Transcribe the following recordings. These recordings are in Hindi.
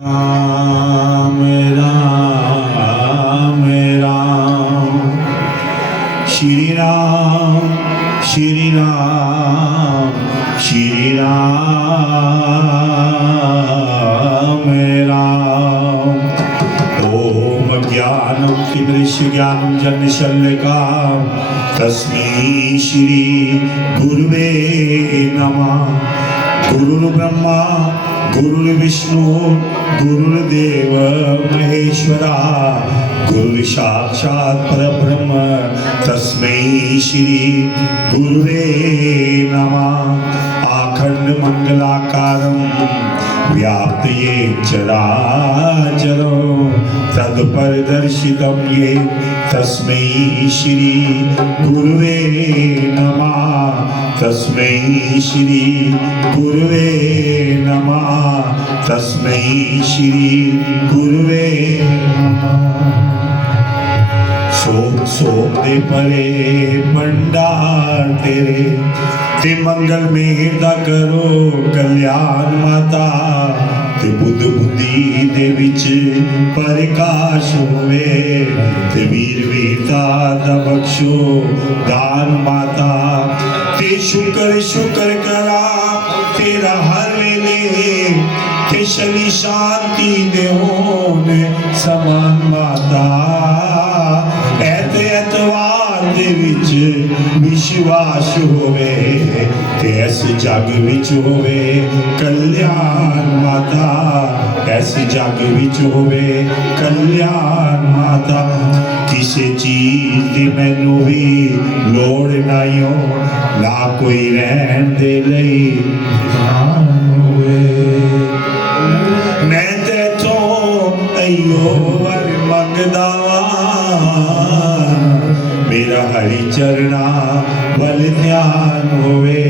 राम राम राम श्री राम श्री राम श्री राम राम। ओम ज्ञानं तिमिरस्य ज्ञानं जन्मशल्यकां तस्मै श्री गुरुवे नमः। गुरुर्ब्रह्मा गुरुर्विष्णु गुरुर्देव महेश्वरा गुरुर्साक्षात् परब्रह्म तस्मै श्री गुरुवे नमः। आखंड मंगलाकारं व्याप्तं चराचरं तत्परदर्शितं ये तस्मै श्री गुरुवे नमः। तस्मै श्री गुरुवे नमः। तस्मै श्री गुरुवे सोप दे परे भंडार तेरे ते मंगल में हृदा करो कल्याण माता ते बुद्ध बुद्धि दे विच प्रकाश होवे ते वीर वीरता दा बख्शो दान माता ते शुक्र शुक्र करा तेरा हर वेले ते शनि शांति दे होने समान माता। एतवार दे विच विश्वास होवे ते ऐस जग विच होवे कल्याण माता। ऐस जग विच होवे कल्याण माता। किसी चीज दी मैनू भी लोड़ नहीं हो ना कोई रहन दे लई मैं तेथों अयो वर मंगदा मेरा हरि चरना वल ध्यान होवे।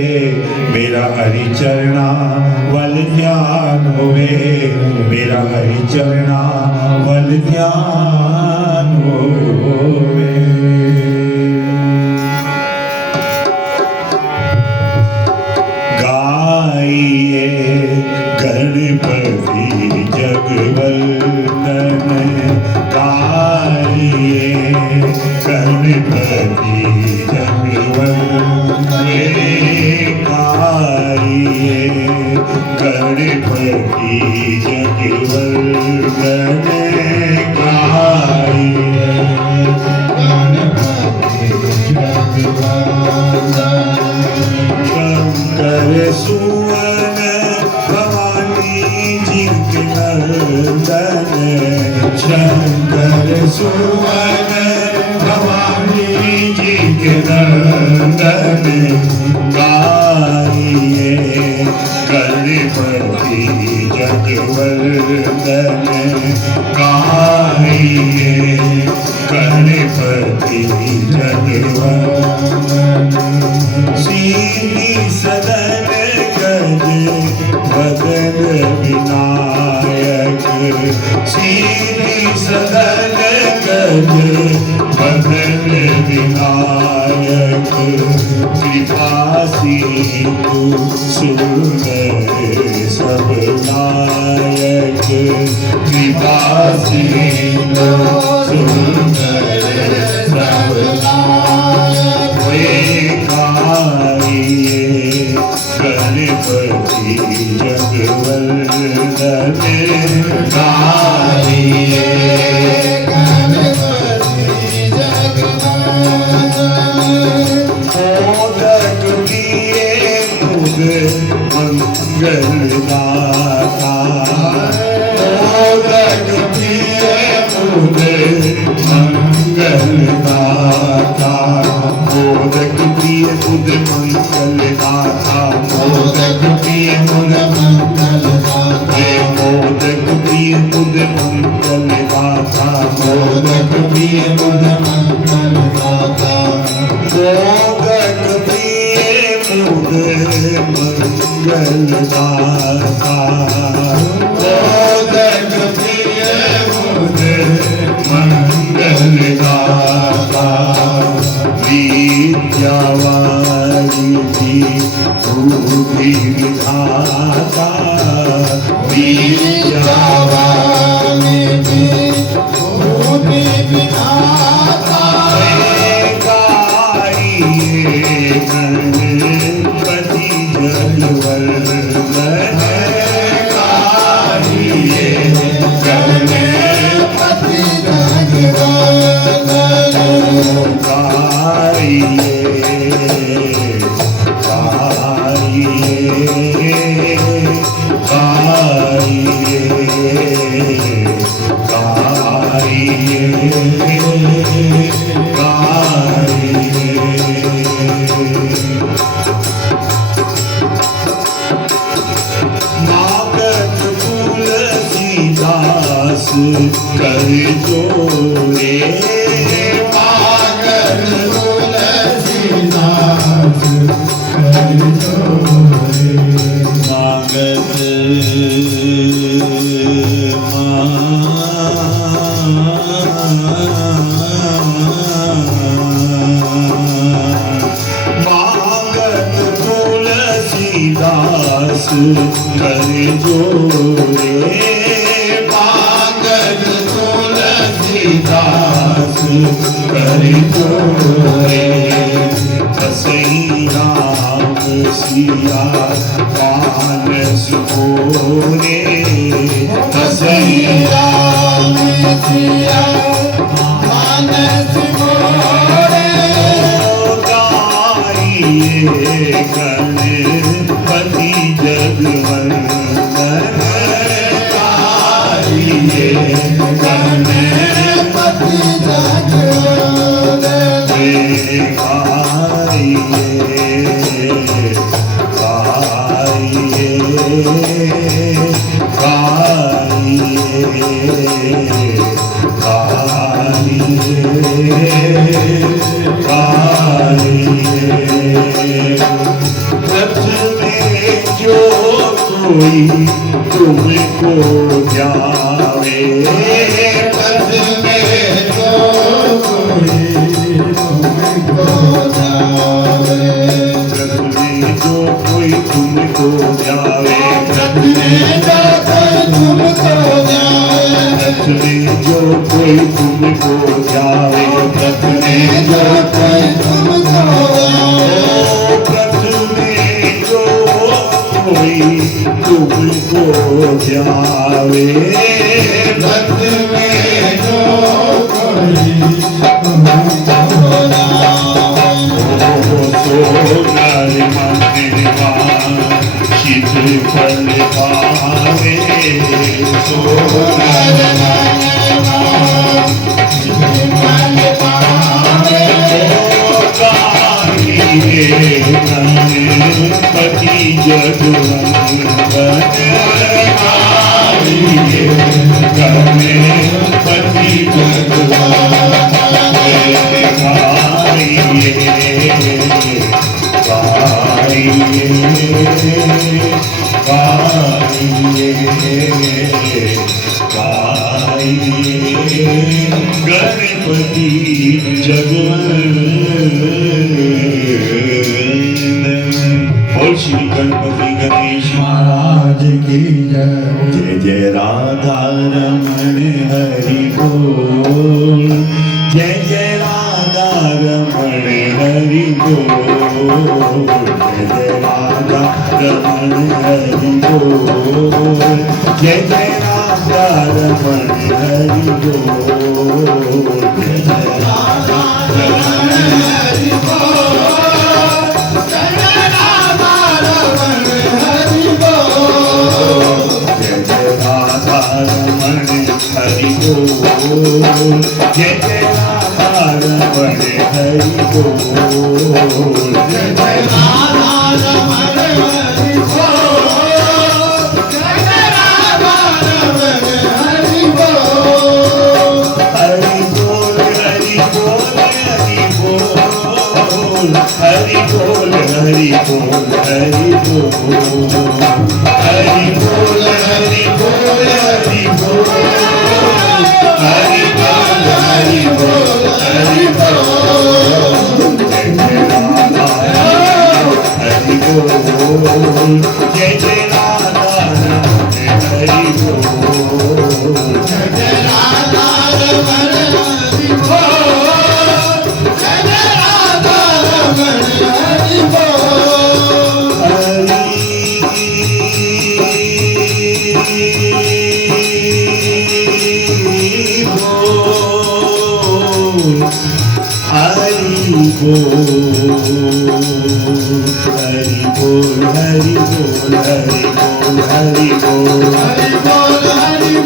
मेरा हरि चरना वल ध्यान होवे। मेरा हरि चरना वल ध्यान होवे। गाइए गणपति जगवंदन गाइए गणपति जगवंदन गाइए गणपति जगवंदन गाइए गणपति जगवंदन। शंकर सुवन भवानी जी के नंदन शंकर सुवन भवानी जी के नंदन गाइए गणपति जगवंदन गाइए गणपति जगवंदन। सीधी सदन गज बदन विनायक सीधी सदन गज बदन विनायक कृपा सिंधु सुंदर सब नायक कृपा सिंधु सुंदर सब नायक। गाइए गणपति जगवंदन गाइए गणपति जगवंदन। मोदक दिए मुद मंगलदाता मोदक दिए मुद मंगलदाता मोदक दिए मुद मंगलदाता मोदक दिए मुद मंगलदाता मोदक दिए मुद मंगलदाता मोदक दिए मुद मंगलदाता मोदक दिए मुद मंगलदाता मोदक दिए मुद मंगलदाता। विद्यावारी बुद्धि विधाता विद्यावारी कर जोड़े पागल तुलसीदास कर जोड़े मागत मागत तुलसीदास कर जोड़े दास कर जोड़े कसई राम सिया मानस मोरे कसई राम सिया मानस मोरे गाइए गणपति जगवंदन गाइए कोई तुमको जावे पद में जो कोई तुमको जावे पद में जो कोई तुमको जावे पद में जो कोई तुमको जावे पद में जो कोई तुमको जावे पद में जो कोई तुमको तुमको जावे पद में जो कोई तुमको सोनर मंदिरवान चित फल पावे सोनर मंदिरवान चित फल पावे गणपति जगवंदन गाइए गणपति जगवंदन गाइए गणपति जगवंदन। बोल श्री गणपति गणेश महाराज की जय जय जय राधा रमण हरि बोल जय जय राधा रमण हरि बोल जय जय राधा रमण हरि बोल जय जय राधा रमण हरि बोल जय जय राधा रमण हरि बोल जय राधा रमण हरि बोल जय जय राधा रमण हरि बोल जय जय राधा रमण हरि बोल जय जय राधा रमण हरि बोल जय जय राधा रमण हरि बोल हरि बोल हरि बोल हरि बोल हरि बोल हरि बोल हरि बोल हरि बोल हरि बोल हरि बोल हरि बोल हरि बोल हरि बोल जय जय राधा हरि बोल जय जय राधा हरि बोल जय जय राधा रमण हरि बोल जय जय राधा रमण हरि बोल हरि बोल हरि बोल हरि बोल हरि बोल हरि बोल हरि बोल हरि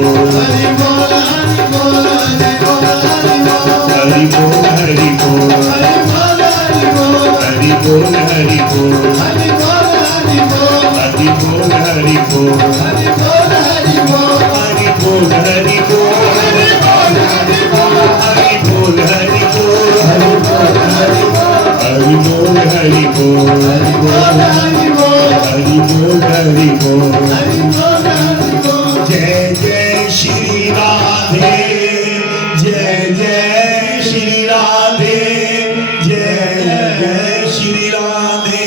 हरि बोल हरि बोल हरि बोल हरि बोल हरि बोल हरि बोल हरि बोल हरि बोल हरि बोल हरि बोल हरि बोल हरि बोल हरि बोल हरि बोल हरि बोल हरि बोल हरि बोल हरि बोल हरि बोल हरि हरि बोल बोल हरि बोल हरि बोल हरि बोल हरि बोल हरि बोल जय जय श्री राधे जय जय श्री राधे जय जय श्री राधे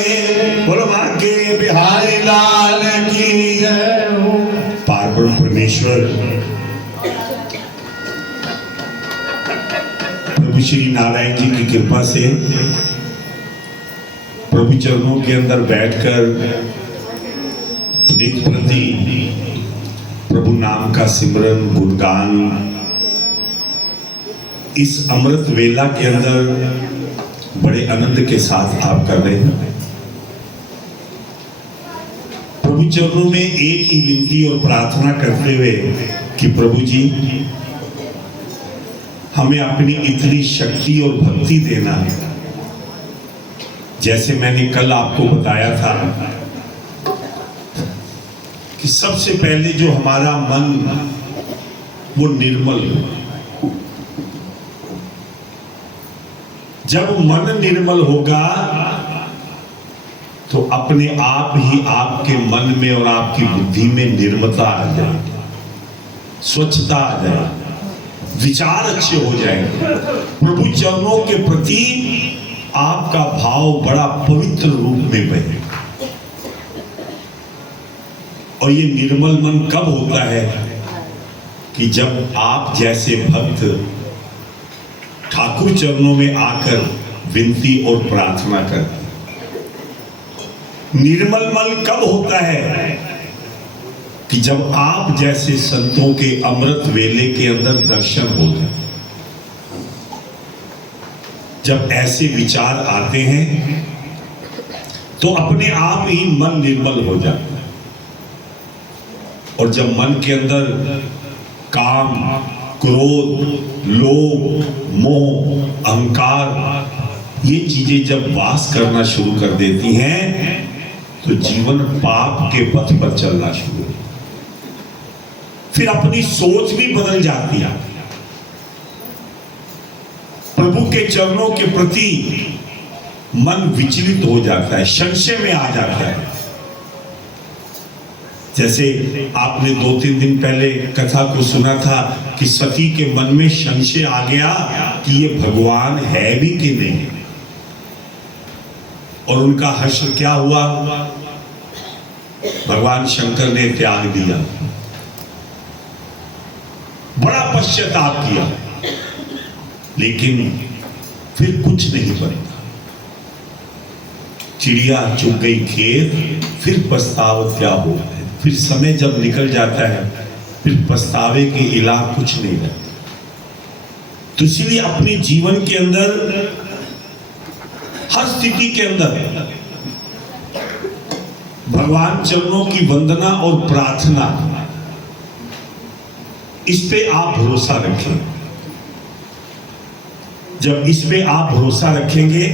बोलो भाग्य बिहारी लाल की जय हो। पार्वण परमेश्वर प्रभु श्री नारायण जी की कृपा से प्रभु चरणों के अंदर बैठकर नित्य प्रति प्रभु नाम का सिमरन गुणगान इस अमृत वेला के अंदर बड़े आनंद के साथ आप कर रहे हैं। प्रभु चरणों में एक ही विनती और प्रार्थना करते हुए कि प्रभु जी हमें अपनी इतनी शक्ति और भक्ति देना है। जैसे मैंने कल आपको बताया था कि सबसे पहले जो हमारा मन वो निर्मल हो। जब मन निर्मल होगा तो अपने आप ही आपके मन में और आपकी बुद्धि में निर्मलता आ जाएगी, स्वच्छता आ जाएगी, विचार अच्छे हो जाएंगे। प्रभु चरणों के प्रति आपका भाव बड़ा पवित्र रूप में बहेगा। और ये निर्मल मन कब होता है कि जब आप जैसे भक्त ठाकुर चरणों में आकर विनती और प्रार्थना करते। निर्मल मन कब होता है कि जब आप जैसे संतों के अमृत वेले के अंदर दर्शन होते हैं। जब ऐसे विचार आते हैं तो अपने आप ही मन निर्मल हो जाता है। और जब मन के अंदर काम, क्रोध, लोभ, मोह, अहंकार ये चीजें जब वास करना शुरू कर देती हैं तो जीवन पाप के पथ पर चलना शुरू होता है। फिर अपनी सोच भी बदल जाती है। प्रभु के चरणों के प्रति मन विचलित हो जाता है, संशय में आ जाता है। जैसे आपने 2-3 दिन पहले कथा को सुना था कि सती के मन में संशय आ गया कि ये भगवान है भी कि नहीं। और उनका हश्र क्या हुआ? भगवान शंकर ने त्याग दिया, बड़ा पश्चाताप किया, लेकिन फिर कुछ नहीं बना। चिड़िया चुग गई खेत, फिर पछतावा क्या हो। फिर समय जब निकल जाता है फिर पछतावे के अलावा कुछ नहीं रहता। तो इसलिए अपने जीवन के अंदर हर स्थिति के अंदर भगवान चरणों की वंदना और प्रार्थना, इस पे आप भरोसा रखें। जब इस पे आप भरोसा रखेंगे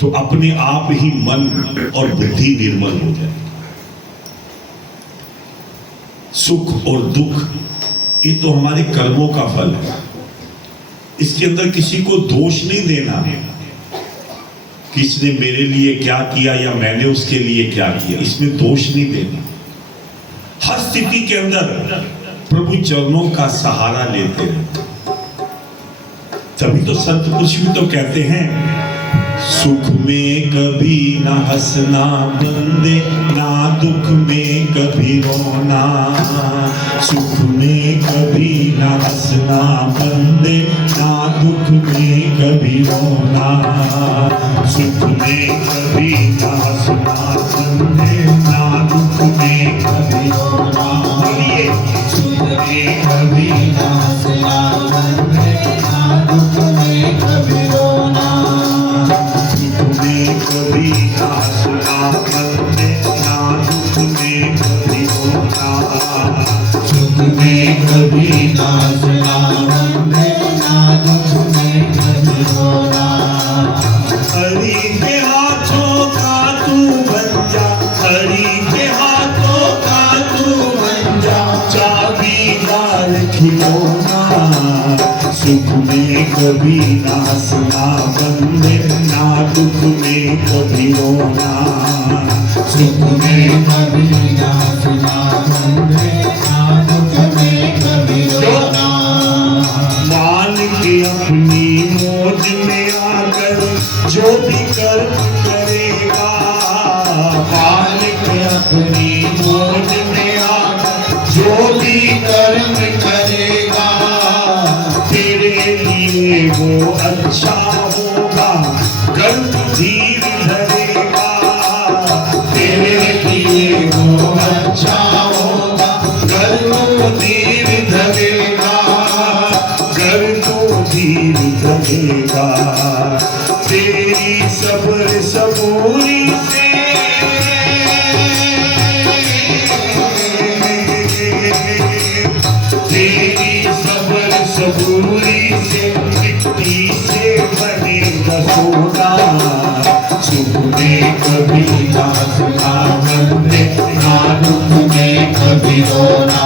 तो अपने आप ही मन और बुद्धि निर्मल हो जाए। सुख और दुख ये तो हमारे कर्मों का फल है। इसके अंदर किसी को दोष नहीं देना, किसने मेरे लिए क्या किया या मैंने उसके लिए क्या किया, इसमें दोष नहीं देना। हर स्थिति के अंदर प्रभु चरणों का सहारा लेते हैं। तभी तो संत कुछ भी तो कहते हैं, सुख में कभी ना हंसना बंदे, ना दुख में कभी रोना। सुख में कभी ना हंसना बंदे, ना दुख में कभी रोना। सुख में कभी ना हंसना बंदे, ना दुख में कभी रोना। बोलिए, सुख में कभी ना हंसना बंदे, ना दुख में कभी रोना। कभी ना सुना बंदे, ना दुख में कभी रोना। खिलौना, सुख में कभी नाचना बंदे, ना दुख में कभी रोना। सुख में कभी नाचना बंदे, ना दुख में कभी रोना। मान के अपनी मौज में आकर जो भी कर्म करेगा, मान के अपनी मौज में आकर जो भी कर्म करेगा, तेरे लिए वो अच्छा होगा, कर्म धीर धरेगा। तेरे लिए वो अच्छा होगा, कर्म धीर धरेगा, कर्म धीर धरेगा। तेरी सब्र सबूरी से तेरी सब्र सबूरी से मिट्टी से बनेगा सोना। सुख में कभी नाचना बंदे, ना दुख में कभी रोना।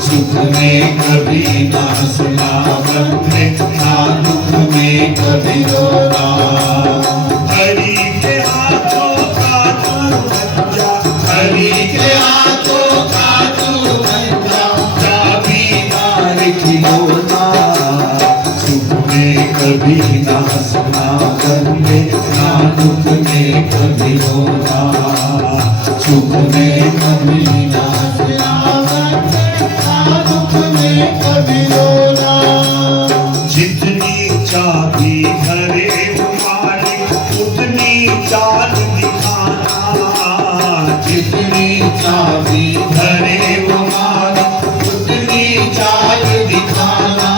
सुख में कभी नाचना बंदे, ना दुख में कभी रोना। हरि के हाथों का तू बन जा, हरि के हाथों का तू बन जा, चाबी मार खिलौना। सुख में कभी नाचना बंदे, ना दुख में कभी रोना। सुख में कभी नाचना बंदे, ना दुख में कभी रोना। जितनी चाबी भरे मालिक, उतनी चाल दिखाना। जितनी चाबी भरे मालिक, उतनी चाल दिखाना।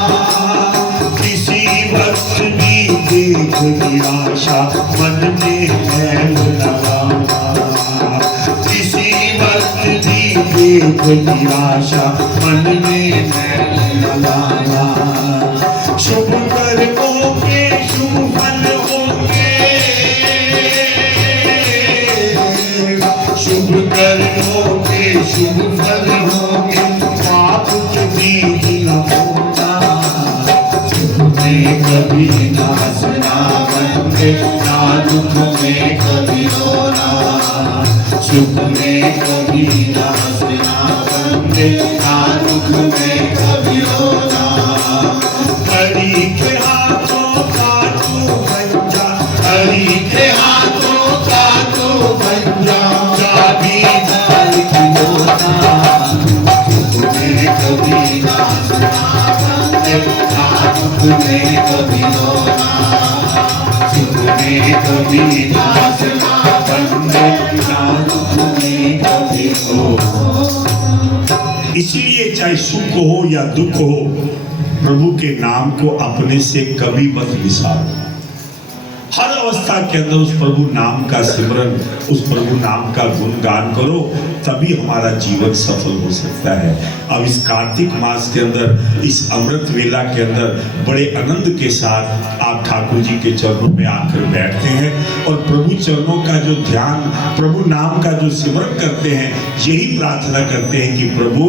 किसी वक्त भी देख निराशा मन में मैल लगाना। किसी वक्त भी देख निराशा मन में मैल लगाना। शुभ कर्मों के शुभ फल होंगे, शुभ कर्मों के शुभ फल होंगे, पाप कभी न होगा। सुख में कभी नाचना बंदे, ना दुख में कभी रोना। सुख में कभी नाचना बंदे, ना दुख में कभी रोना। हरि के हाथों का तू बन जा, हरि के हाथों का तू बन जा, चाबी मार खिलौना। सुख में कभी नाचना बंदे, ना दुख में कभी रोना। सुख में कभी नाचना बंदे, ना दुख में कभी रोना। इसलिए चाहे सुख हो या दुख हो, प्रभु के नाम को अपने से कभी मत विसारो। हर अवस्था के अंदर उस प्रभु नाम का सिमरन, उस प्रभु नाम का गुणगान करो, तभी हमारा जीवन सफल हो सकता है। अब इस कार्तिक मास के अंदर, इस अमृत वेला के अंदर बड़े आनंद के साथ आप ठाकुर जी के चरणों में आकर बैठते हैं और प्रभु चरणों का जो ध्यान, प्रभु नाम का जो सिमरन करते हैं, यही प्रार्थना करते हैं कि प्रभु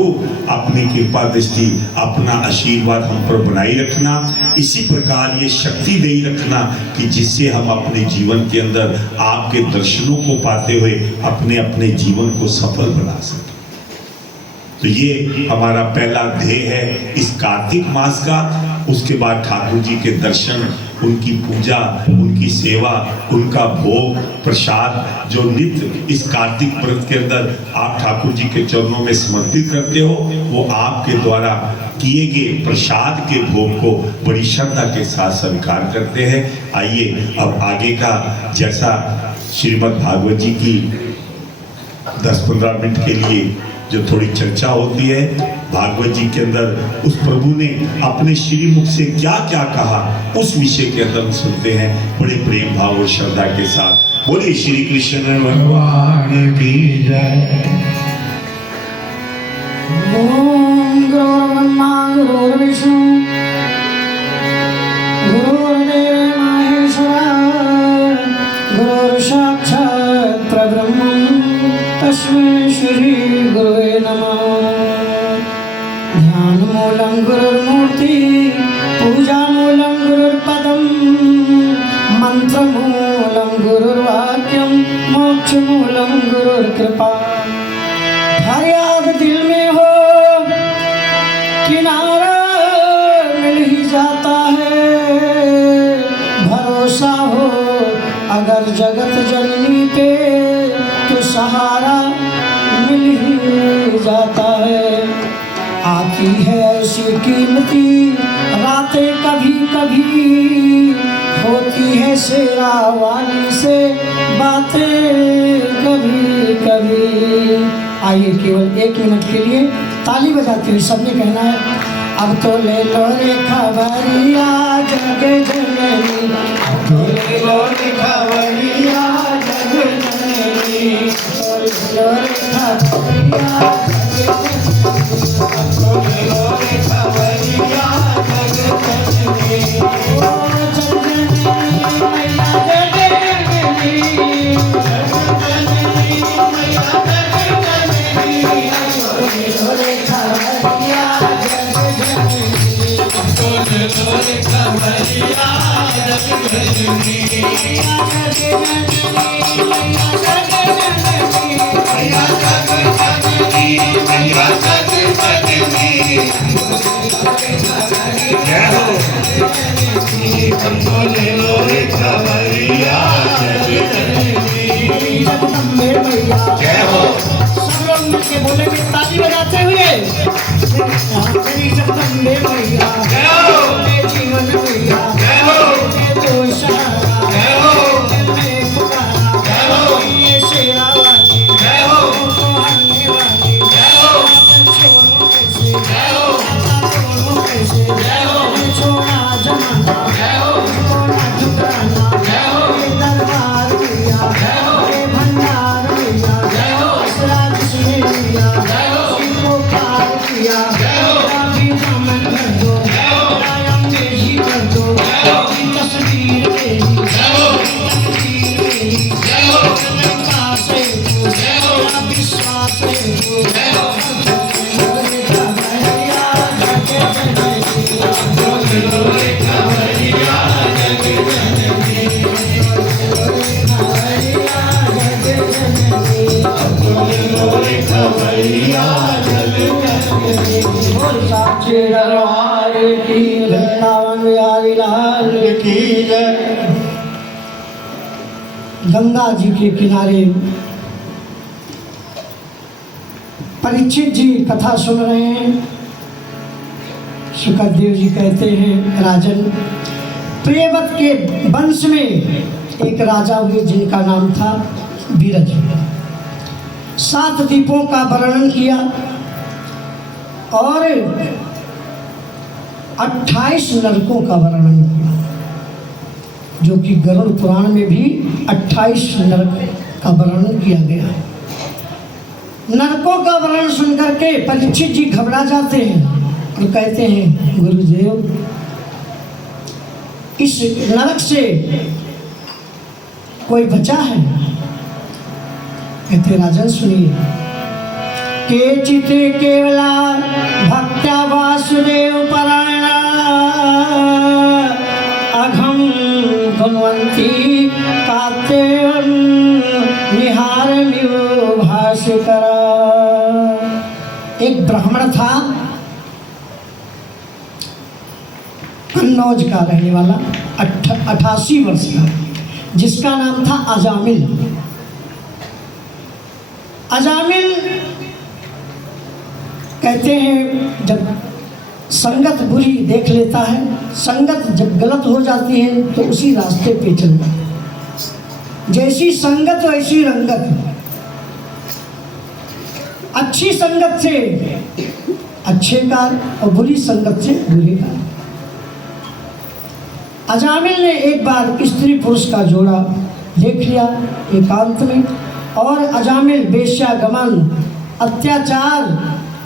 अपनी कृपा दृष्टि, अपना आशीर्वाद हम पर बनाई रखना। इसी प्रकार ये शक्ति दे रखना कि जिससे हम अपने जीवन के अंदर आपके दर्शनों को पाते हुए अपने अपने जीवन को सफल बना सकें। तो ये हमारा पहला ध्येय है इस कार्तिक मास का। उसके बाद ठाकुर जी के दर्शन, उनकी पूजा, उनकी सेवा, उनका भोग प्रसाद जो नित्य इस कार्तिक व्रत के अंदर आप ठाकुर जी के चरणों में समर्पित करते हो, वो आपके द्वारा किए गए प्रसाद के भोग को बड़ी श्रद्धा के साथ स्वीकार करते हैं। आइए अब आगे का, जैसा श्रीमद् भागवत जी की 10-15 मिनट के लिए जो थोड़ी चर्चा होती है, भागवत जी के अंदर उस प्रभु ने अपने श्रीमुख से क्या क्या कहा, उस विषय के अंदर हम सुनते हैं बड़े प्रेम भाव और श्रद्धा के साथ। बोले श्री कृष्ण भगवान की जय। ओम गुरुर्ब्रह्मा गुरुर्विष्णु गुरुर्देव महेश्वर गुरुर्साक्षात् परब्रह्म तस्मै श्री गुरुवे नमः। ध्यान मूलं गुरुर्मूर्ति पूजा मूलं गुरुर्पदम मंत्र मूलं गुरुर्वाक्यम मोक्ष मूलं गुरुर्कृपा। फरियाद दिल में हो किनारा मिल ही जाता है, भरोसा हो अगर जगत जननी पे तो सहारा मिल ही जाता है। आती है ऐसी कीमती रातें कभी कभी, होती है शेरा वाली से बातें कभी कभी। आइए केवल 1 मिनट के लिए ताली बजाते हुए सबने कहना है, अब तो ले लो रे खबरिया जग जननी, अब तो ले लो रे खबरिया जग जननी, तो ले लो रे खबरिया अब तो ले लो रे खबरिया जग जननी। ओ जग जननी मैया जग जननी, जग जननी मैया जग जननी, अब तो ले लो रे खबरिया जग जननी, अब तो ले लो रे खबरिया जग जननी। मैया जग जननी मैया जग जननी, मैया जग जननी मैया जग जननी, जय हो हमको ले लो रे खबरिया जग जननी। जगदम्बे मैया जय हो सब लोग मिलके बोलेंगे ताली बजाते हुए, तेरी जगदम्बे मैया जय हो मेरे जीवन मैया जय हो तो सहारा जय हो मैं पुकारा, जय हो ये शेरा वाली जय हो तो हरने वाली, जय हो छोड़ो कैसे जय हो छोड़ो कैसे जय हो छोड़ा जमाना जय हो छोड़ा ठुकराना, जय हो ये दरबार मैया जय हो ये भंडार मैया जय हो राज सुने लिया जय हो इनको पार किया, जय हो अभी दामन भर दो जय हो कायम मेरी कर दो, जय हो तस्वीर मेरी जय हो तकदीर मेरी, जय हो विश्वास है तू, जय हो विश्वास है तू, जय हो खबरिया जग जननी, बोलो रे खबरिया जग जननी, खबरिया जग जननी, बोलो रे खबरिया जग जननी। बोल साचे दरबार की वृंदावन बिहारी लाल की जय। गंगा जी के किनारे परीक्षित जी कथा सुन रहे हैं। सुखदेव जी कहते हैं, राजन प्रियव्रत के वंश में एक राजा हुए जिनका नाम था बीरज। 7 द्वीपों का वर्णन किया और 28 नरकों का वर्णन किया, जो कि गरुड़ पुराण में भी 28 नरक का वर्णन किया गया है। नरकों का वर्णन सुनकर के परीक्षित जी घबरा जाते हैं और कहते हैं, गुरुदेव इस नरक से कोई बचा है? कहते राजन सुनिए, केचित् केवला भक्त्या वासुदेव परायणा अघम गुणवंती कात्यं निहारमिव भास्करा। एक ब्राह्मण था, कन्नौज का रहने वाला, 88 वर्ष का, जिसका नाम था अजामिल। अजामिल कहते हैं जब संगत बुरी देख लेता है, संगत जब गलत हो जाती है तो उसी रास्ते पे चलता है। जैसी संगत वैसी रंगत। अच्छी संगत से अच्छे कार्य और बुरी संगत से बुरे कार्य। अजामिल ने एक बार स्त्री पुरुष का जोड़ा देख लिया एकांत में, और अजामिल वेश्यागमन, अत्याचार,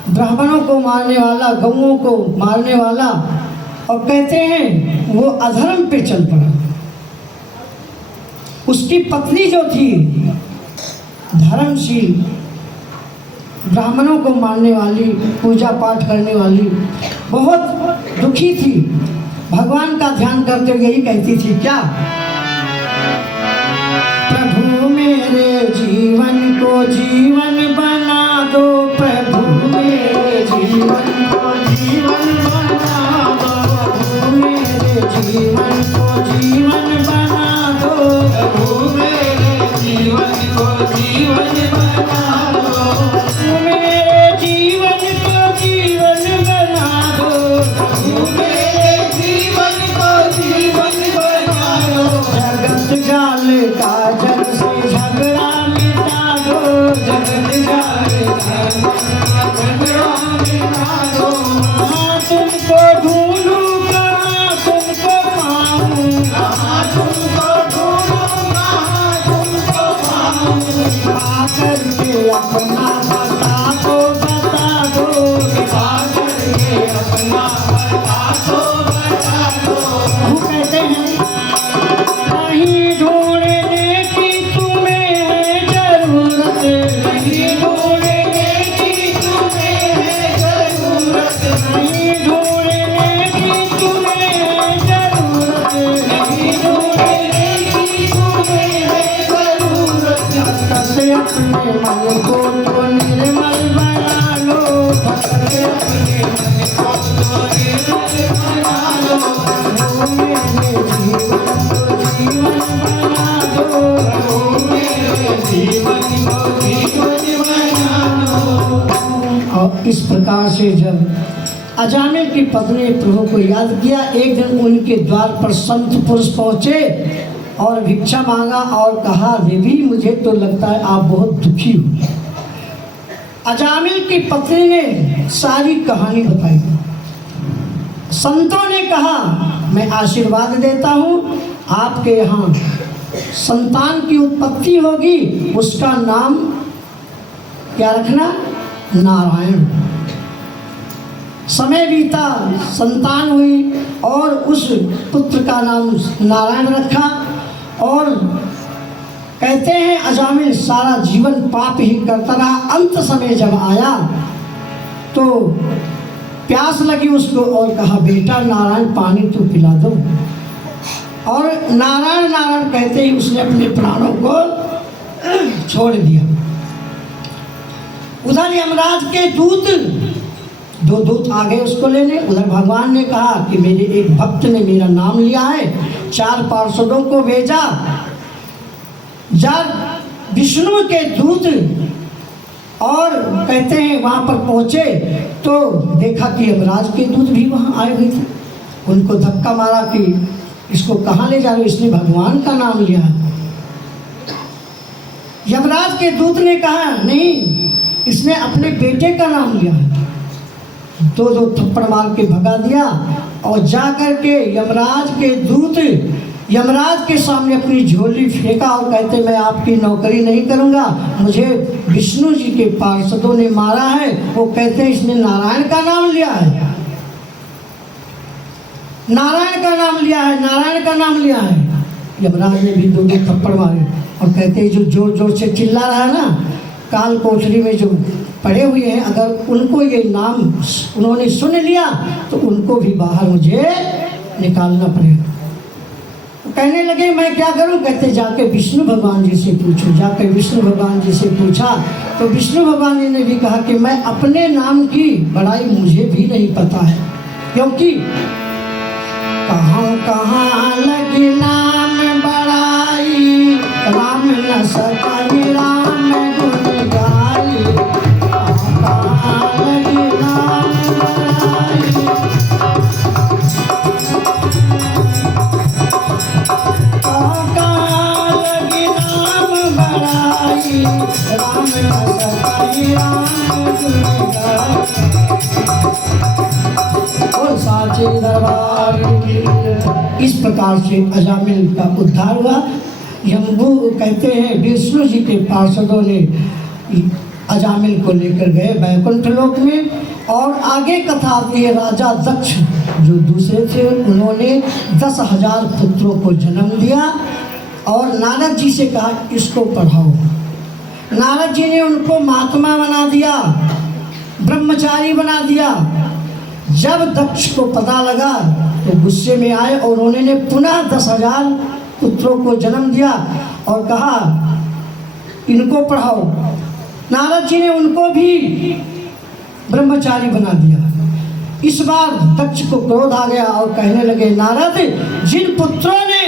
ब्राह्मणों को मारने वाला, गौओं को मारने वाला, और कहते हैं वो अधर्म पे चल पड़ा। उसकी पत्नी जो थी धर्मशील, ब्राह्मणों को मानने वाली, पूजा पाठ करने वाली, बहुत दुखी थी। भगवान का ध्यान करते हुए यही कहती थी क्या, प्रभु मेरे जीवन को जीवन बना दो, प्रभु मेरे जीवन को जीवन बना दो, प्रभु मेरे जीवन को जीवन बना दो, प्रभु मेरे जीवन को जीवन बना दो, मेरे जीवन को जीवन बना दो, प्रभु मेरे जीवन को जीवन बना दो, जगत जाल का जग से झगड़ा मिटा दो, जगत जाल का झगड़ा मिटा दो, कहाँ तुमको ढूंढूं कहाँ तुमको पाऊं, कहाँ तुमको ढूंढूं कहाँ तुमको पाऊं, आकर के अपना बता दो, आकर के अपना बता दो। वो कहते हैं नहीं ढूंढने की तुम्हें है जरूरत, नहीं ढूंढने की तुम्हें है जरूरत, नहीं ढूंढने की तुम्हें है जरूरत, नहीं ढूंढने की तुम्हें है जरूरत, भक्त से अपने मन को तो निर्मल बना लो, भक्त से अपने मन को तो निर्मल बना लो, वो मेरे जीवन को जीवन बना दो, वो मेरे जीवन को जीवन बना दो। और इस प्रकार से जब अजामिल की पत्नी ने प्रभु को याद किया, एक दिन उनके द्वार पर संत पुरुष पहुँचे और भिक्षा मांगा और कहा, देवी मुझे तो लगता है आप बहुत दुखी हो। अजामिल की पत्नी ने सारी कहानी बताई। संतों ने कहा, मैं आशीर्वाद देता हूँ, आपके यहाँ संतान की उत्पत्ति होगी, उसका नाम क्या रखना, नारायण। समय बीता, संतान हुई और उस पुत्र का नाम नारायण रखा। और कहते हैं अजामिल सारा जीवन पाप ही करता रहा। अंत समय जब आया तो प्यास लगी उसको और कहा, बेटा नारायण पानी तो पिला दो। और नारायण नारायण कहते ही उसने अपने प्राणों को छोड़ दिया। उधर यमराज के दो दूत आ गए उसको लेने। उधर भगवान ने कहा कि मेरे एक भक्त ने मेरा नाम लिया है, 4 पार्षदों को भेजा। जब विष्णु के दूत और कहते हैं वहाँ पर पहुँचे तो देखा कि यमराज के दूत भी वहाँ आए हुए थे। उनको धक्का मारा कि इसको कहाँ ले जा रहे हो, इसने भगवान का नाम लिया। यमराज के दूत ने कहा, नहीं, इसने अपने बेटे का नाम लिया है। 2 थप्पड़ मार के भगा दिया और जा कर के यमराज के दूत यमराज के सामने अपनी झोली फेंका और कहते, मैं आपकी नौकरी नहीं करूंगा, मुझे विष्णु जी के पार्षदों ने मारा है। वो कहते हैं इसने नारायण का नाम लिया है, नारायण का नाम लिया है, नारायण का नाम लिया है। यमराज ने भी 2 थप्पड़ मारे और कहते हैं जो जोर जोर से चिल्ला रहा है ना, काल कोठरी में जो पड़े हुए हैं, अगर उनको ये नाम उन्होंने सुन लिया तो उनको भी बाहर मुझे निकालना पड़ेगा। कहने लगे मैं क्या करूं? कहते जाके विष्णु भगवान जी से पूछो। जाकर विष्णु भगवान जी से पूछा तो विष्णु भगवान जी ने भी कहा कि मैं अपने नाम की बड़ाई मुझे भी नहीं पता है, क्योंकि कहाँ कहाँ लगी नाम बड़ाई, राम न सताई राम गुण गाई, कहाँ लगी नाम बड़ाई, कहाँ लगी नाम बड़ाई, राम न सताई राम गुण गाई। और साचे दरबार की। इस प्रकार से अजामिल का उद्धार हुआ। यम्बू कहते हैं विष्णु जी के पार्षदों ने अजामिल को लेकर गए बैकुंठ लोक में। और आगे कथा आती है, राजा दक्ष जो दूसरे थे उन्होंने 10,000 पुत्रों को जन्म दिया और नारद जी से कहा इसको पढ़ाओ। नारद जी ने उनको महात्मा बना दिया, ब्रह्मचारी बना दिया। जब दक्ष को पता लगा तो गुस्से में आए और उन्होंने पुनः 10,000 पुत्रों को जन्म दिया और कहा इनको पढ़ाओ। नारद जी ने उनको भी ब्रह्मचारी बना दिया। इस बार दक्ष को क्रोध आ गया और कहने लगे, नारद, जिन पुत्रों ने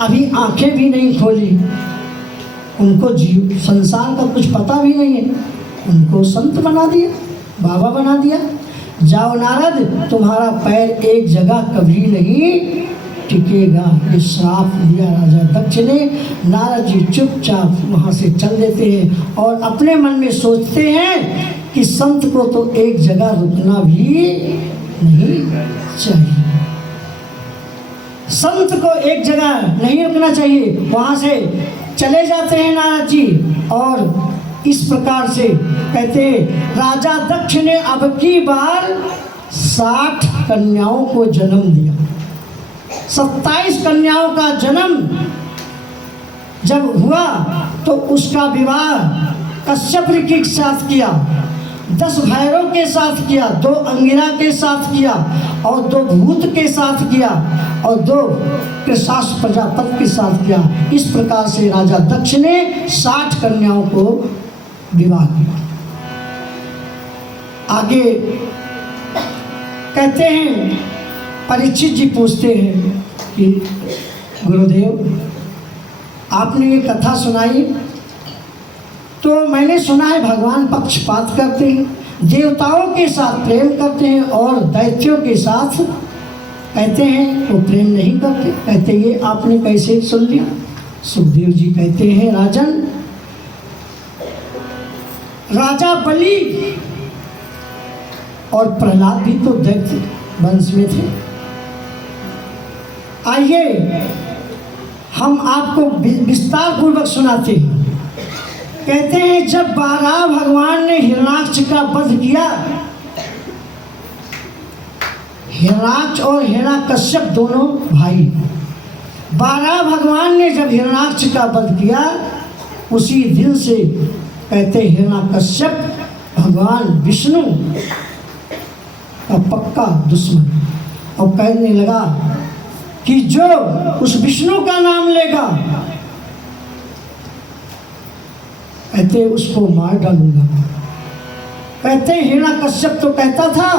अभी आंखें भी नहीं खोली, उनको जीव संसार का कुछ पता भी नहीं है, उनको संत बना दिया, बाबा बना दिया। जाओ नारद, तुम्हारा पैर एक जगह कभी नहीं टिकेगा। ये श्राप दिया राजा दक्ष ने। नारद जी चुपचाप वहाँ से चल देते हैं और अपने मन में सोचते हैं कि संत को तो एक जगह रुकना भी नहीं चाहिए, संत को एक जगह नहीं रुकना चाहिए। वहाँ से चले जाते हैं नारद जी और इस प्रकार से कहते हैं, राजा दक्ष ने अब की बार 60 कन्याओं को जन्म दिया। 27 कन्याओं का जन्म जब हुआ तो उसका विवाह कश्यप ऋषि के साथ किया, 10 भैरव के साथ किया, 2 अंगिरा के साथ किया और 2 भूत के साथ किया और 2 कृशास प्रजापति के साथ किया। इस प्रकार से राजा दक्ष ने 60 कन्याओं को विवाह किया। आगे कहते हैं, परीक्षित जी पूछते हैं कि गुरुदेव, आपने ये कथा सुनाई तो मैंने सुना है भगवान पक्षपात करते हैं, देवताओं के साथ प्रेम करते हैं और दैत्यों के साथ कहते हैं वो प्रेम नहीं करते। कहते ये आपने कैसे सुन लिया? सुखदेव जी कहते हैं, राजन, राजा बलि और प्रहलाद भी तो दैत्य वंश में थे। आइए हम आपको विस्तार पूर्वक सुनाते हैं। कहते हैं, जब 12 भगवान ने हिरणाक्ष का वध किया, हिरणाक्ष और हिरण्यकश्यप दोनों भाई, 12 भगवान ने जब हिरणाक्ष का वध किया, उसी दिन से कहते हिरण्यकश्यप भगवान विष्णु का पक्का दुश्मन, और कहने लगा कि जो उस विष्णु का नाम लेगा कहते उसको मार डालूंगा। कहते हिरण्यकश्यप तो कहता था,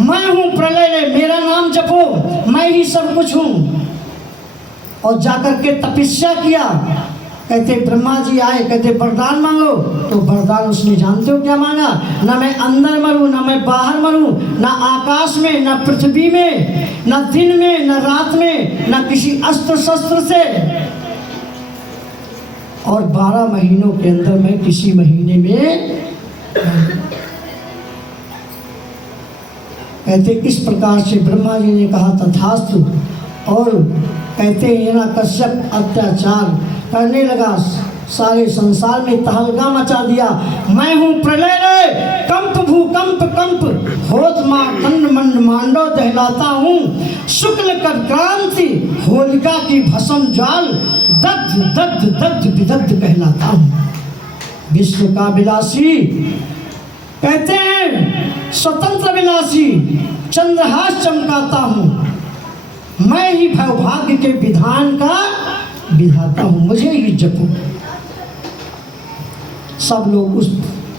मैं हूं प्रलय, मेरा नाम जपो, मैं ही सब कुछ हूं, और जाकर के तपस्या किया। कहते ब्रह्मा जी आए, कहते वरदान मांगो, तो वरदान उसने जानते हो क्या मांगा? ना मैं अंदर मरूं, ना मैं बाहर मरूं, ना आकाश में, ना पृथ्वी में, ना दिन में, ना रात में, ना किसी अस्त्र शस्त्र से, और 12 महीनों के अंदर मैं किसी महीने में। कहते इस प्रकार से ब्रह्मा जी ने कहा तथास्तु, और कहते हिरण्यकश्यप अत्याचार करने लगा, सारे संसार में तहलका मचा दिया। मैं हूँ प्रलय रे, कंप भूकंप कंप होत मार्तंड मंड मांडव दहलाता हूँ, शुक्ल कर क्रांति होलिका की भस्म ज्वाल, दग्ध दग्ध दग्ध विदग्ध कहलाता हूँ। विश्व का विलासी, कहते हैं स्वतंत्र विलासी, चंद्रहास चमकाता हूँ, मैं ही भवभाग्य के विधान का विधाता हूँ, मुझे ही जपो। सब लोग उस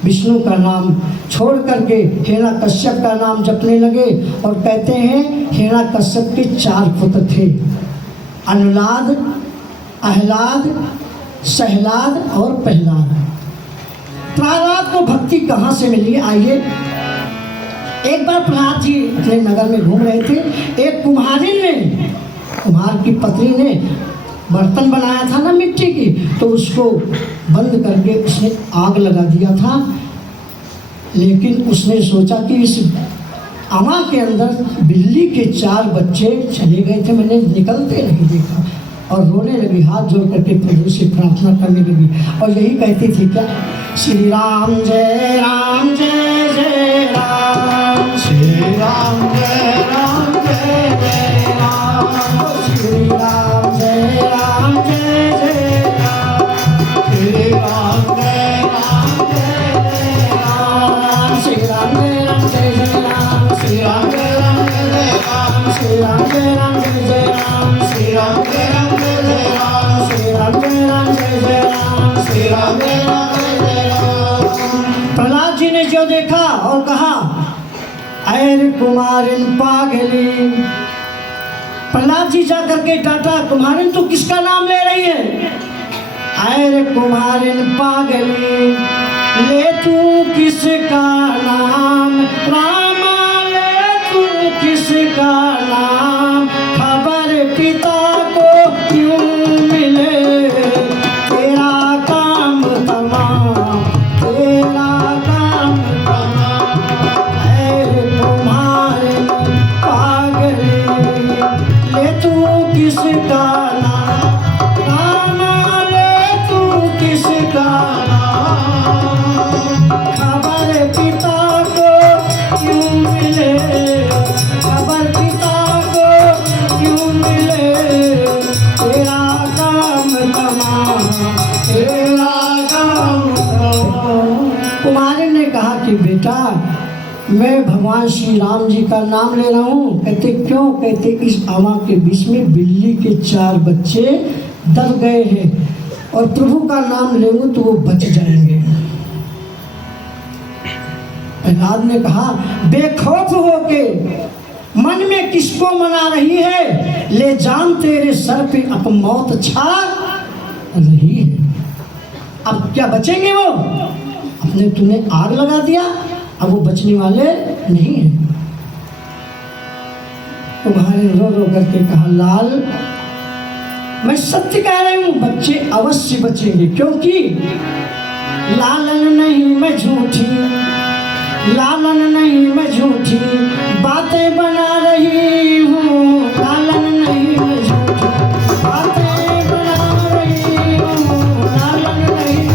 विष्णु का नाम छोड़ करके हिरण्यकश्यप का नाम जपने लगे। और कहते हैं हिरण्यकश्यप के 4 पुत्र थे, अनुलाद, अहलाद, सहलाद और प्रहलाद। प्रहलाद को भक्ति कहाँ से मिली? आइए, एक बार प्रहलाद जी अपने नगर में घूम रहे थे, एक कुम्हारिन ने, कुम्हार की पत्नी ने बर्तन बनाया था ना मिट्टी की, तो उसको बंद करके उसने आग लगा दिया था। लेकिन उसने सोचा कि इस अमा के अंदर बिल्ली के 4 बच्चे चले गए थे, मैंने निकलते नहीं देखा, और रोने लगी, हाथ जोड़ करके प्रभु से प्रार्थना करने लगी, और यही कहती थी क्या? श्री राम जय राम जय जय राम, श्री राम जय राम जय जय राम, श्री राम जय राम जय जय राम, श्री राम तेरा मेरा है राम। प्रहलाद जी ने जो देखा और कहा, ऐ कुमारिन पागली। प्रहलाद जी जा करके डांटा, कुमारिन तू किसका नाम ले रही है? ऐ कुमारिन पागली, ले तू किसका नाम रामा, ले तू किसका नाम, खबर पिता को क्यों मिले, तेरा काम तमाम, तेरा काम तमाम। ऐ कुमारिन पागली, ले तू किसका नाम रामा, ले तू किसका नाम, खबर पिता को क्यों मिले, खबर पिता को क्यों मिले, तेरा काम तमाम, तेरा काम तमाम। कुमारिन ने कहा कि बेटा मैं भगवान श्री राम जी का नाम ले रहा हूँ। कहते क्यों? कहते इस आमा के बीच में बिल्ली के 4 बच्चे दब गए हैं और प्रभु का नाम लेंगे तो वो बच जाएंगे। प्रहलाद ने कहा, बेखौफ होके मन में किसको मना रही है, ले जान तेरे सर पे अब मौत छा रही है। अब क्या बचेंगे वो? अपने तूने आग लगा दिया, अब वो बचने वाले नहीं हैं। तुम्हारे रो रो करके कहा, लाल मैं सत्य कह रही हूँ, बच्चे अवश्य बचेंगे, क्योंकि लालन नहीं मैं झूठी, लालन नहीं मैं झूठी बातें बना रही हूँ, लालन नहीं मैं झूठी बातें बना रही हूँ, लालन नहीं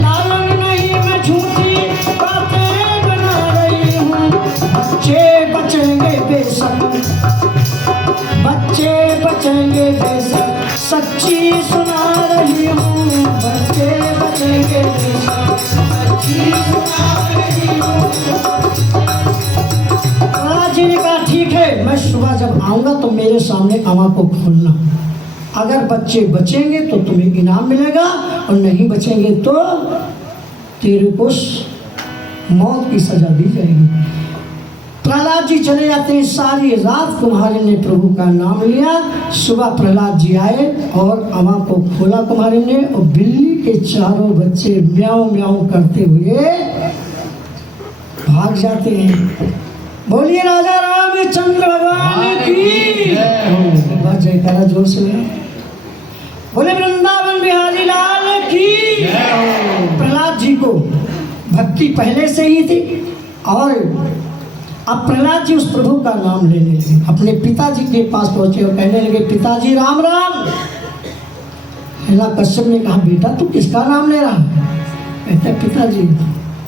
लालन नहीं मैं झूठी बातें बना रही हूँ। बच्चे बचेंगे बेशक, बच्चे बचेंगे बेशक, सच्ची सुना रही हूँ, बच्चे बचेंगे बेशक, सच्ची सुना रही हूँ। राजी ने कहा ठीक है, मैं सुबह जब आऊँगा तो मेरे सामने आमा को खोलना, अगर बच्चे बचेंगे तो तुम्हें इनाम मिलेगा और नहीं बचेंगे तो तेरे को मौत की सजा दी जाएगी। प्रहलाद जी चले जाते हैं। सारी रात कुम्हारिन ने प्रभु का नाम लिया। सुबह प्रहलाद जी आए और अमा को खोला कुम्हारिन ने, और बिल्ली के 4 बच्चे म्याऊं म्याऊं करते हुए भाग जाते हैं। बोलिए राजा रामचंद्र भगवान की बस जयकारा जोर से बोले, वृंदावन बिहारी लाल की। प्रहलाद जी को भक्ति पहले से ही थी और अब प्रहलाद जी उस प्रभु का नाम लेने लगे। अपने पिताजी के पास पहुंचे और कहने लगे, पिताजी राम राम। हिरण्यकश्यप ने कहा, बेटा तू किसका नाम ले रहा है? कहते पिताजी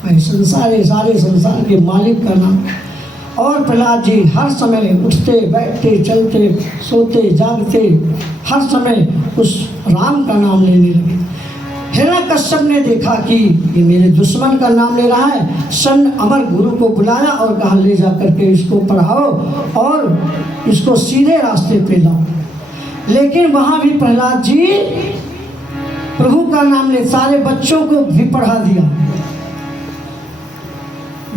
मैं सारे संसार के मालिक का नाम। और प्रहलाद जी हर समय उठते बैठते चलते सोते जागते हर समय उस राम का नाम लेने लगे। हिरण्यकश्यप ने देखा कि ये मेरे दुश्मन का नाम ले रहा है। सन अमर गुरु को बुलाया और कहा, ले जा करके इसको पढ़ाओ और इसको सीधे रास्ते पे लाओ। लेकिन वहाँ भी प्रहलाद जी प्रभु का नाम ले, सारे बच्चों को भी पढ़ा दिया।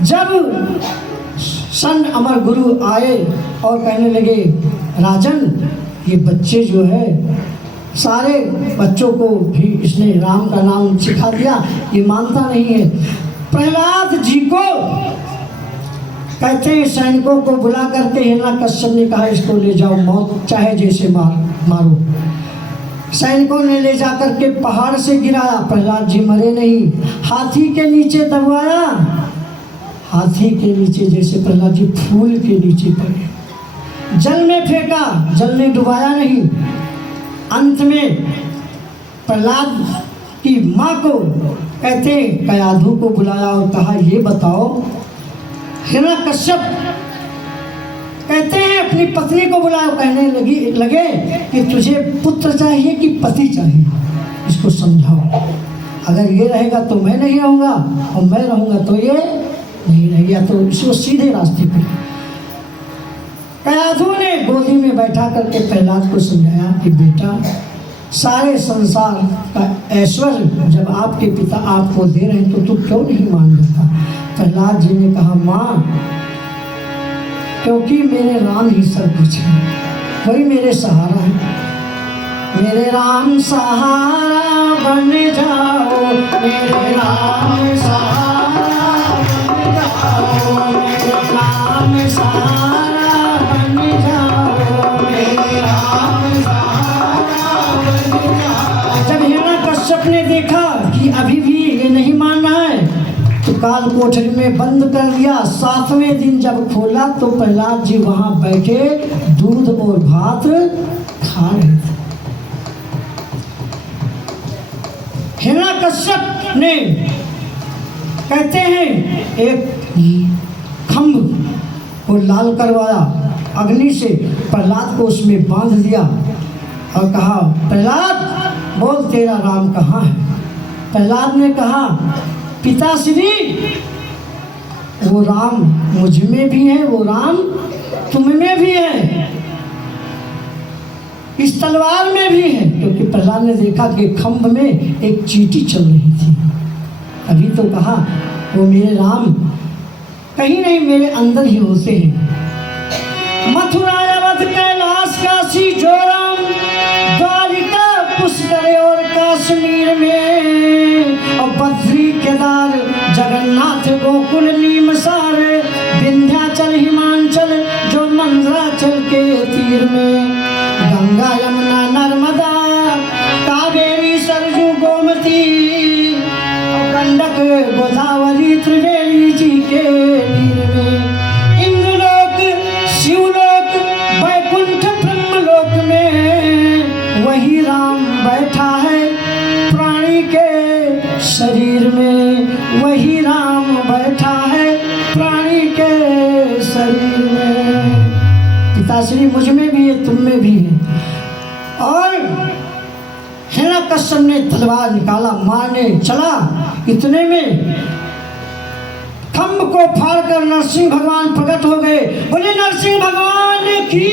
जब सन अमर गुरु आए और कहने लगे, राजन ये बच्चे जो है सारे बच्चों को भी इसने राम का नाम सिखा दिया, ये मानता नहीं है। प्रहलाद जी को कहते हैं सैनिकों को बुला करके हिरण्यकश्यप ने कहा, इसको ले जाओ, मौत चाहे जैसे मारो। सैनिकों ने ले जा करके पहाड़ से गिराया, प्रहलाद जी मरे नहीं। हाथी के नीचे दबवाया, हाथी के नीचे जैसे प्रहलाद जी फूल के नीचे पड़े। जल में फेंका, जल ने डुबाया नहीं। अंत में प्रहलाद की माँ को कहते कयाधु को बुलाया और कहा, ये बताओ। हिरण्यकश्यप कहते हैं अपनी पत्नी को बुलाया, कहने लगे कि तुझे पुत्र चाहिए कि पति चाहिए, इसको समझाओ। अगर ये रहेगा तो मैं नहीं रहूँगा और मैं रहूँगा तो ये नहीं रहेगा, तो इसको सीधे रास्ते पे। कयाधु ने गोदी में बैठा करके प्रहलाद को समझाया कि बेटा, सारे संसार का ऐश्वर्य जब आपके पिता आपको दे रहे हैं तो तू क्यों नहीं मान लेता? प्रहलाद जी ने कहा, माँ, क्योंकि मेरे राम ही सब कुछ है, वही मेरे सहारा है। मेरे राम सहारा बन जाओ, मेरे राम सहारा बन जाओ, मेरे राम सहारा बन जाओ, मेरे राम सहारा बन जाओ। जब हिरण्यकश्यप ने देखा कि अभी भी ये नहीं मान रहा है तो काल कोठरी में बंद कर दिया। 7वें दिन जब खोला तो प्रहलाद जी वहां बैठे दूध और भात खा रहे थे। हिरण्यकश्यप ने, कहते हैं, एक खम्भ को लाल करवाया, अग्नि से प्रहलाद को उसमें बांध दिया और कहा, प्रहलाद बोल, तेरा राम कहाँ है? प्रहलाद ने कहा, पिताश्री, वो राम मुझ में भी है, वो राम तुम में भी है, इस तलवार में भी है। क्योंकि प्रहलाद ने देखा कि खंभ में एक चींटी चल रही थी। अभी तो कहा, वो मेरे राम कहीं नहीं, मेरे अंदर ही होते हैं। मथुरा अवध कैलाश काशी जोरम, द्वारिका पुष्कर और कश्मीर में, और बद्री केदार जगन्नाथ गोकुल नीमसार, विंध्याचल हिमांचल जो मंदराचल के तीर में, गंगा यमुना नर्मदा कावेरी सरजू गोमती, गंडक गोदावरी त्रिवेणी जी के नीर में, इंद्रलोक शिवलोक वैकुंठ ब्रह्मलोक में, वही राम बैठा है प्राणी के शरीर में, वही राम बैठा है प्राणी के शरीर में। पिताश्री मुझ में भी है, तुम में भी है। और हिरण्यकश्यप ने तलवार निकाला, मारने चला, इतने में खम्भ को फाड़कर नरसिंह भगवान प्रकट हो गए। बोले नरसिंह भगवान की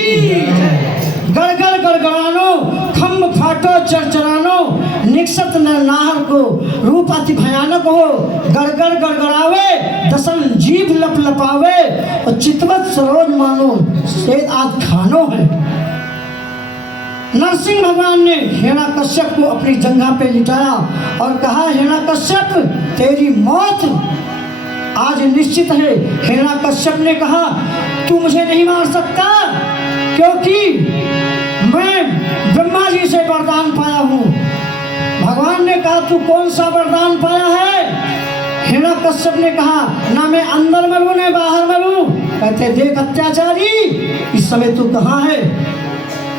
गड़गड़ गड़गड़ानो, खम्भ फाटो चरचरानो, निक्षत नरनाहर को रूप अति भयानक हो, गड़गड़ गड़गड़ावे, दसन जीभ लप लपावे, और चितवत सरोज मानो श्वेत आद खानो है। नरसिंह भगवान ने हिरण्यकश्यप को अपनी जंघा पे लिटाया और कहा, हिरण्यकश्यप, तेरी मौत आज निश्चित है। हिरण्यकश्यप ने कहा, तू मुझे नहीं मार सकता, क्योंकि मैं ब्रह्मा जी से वरदान पाया हूँ। भगवान ने कहा, तू कौन सा वरदान पाया है? हिरण्यकश्यप ने कहा, ना मैं अंदर मरूं ना बाहर मरूं। कहते, देख अत्याचारी, इस समय तू कहाँ है?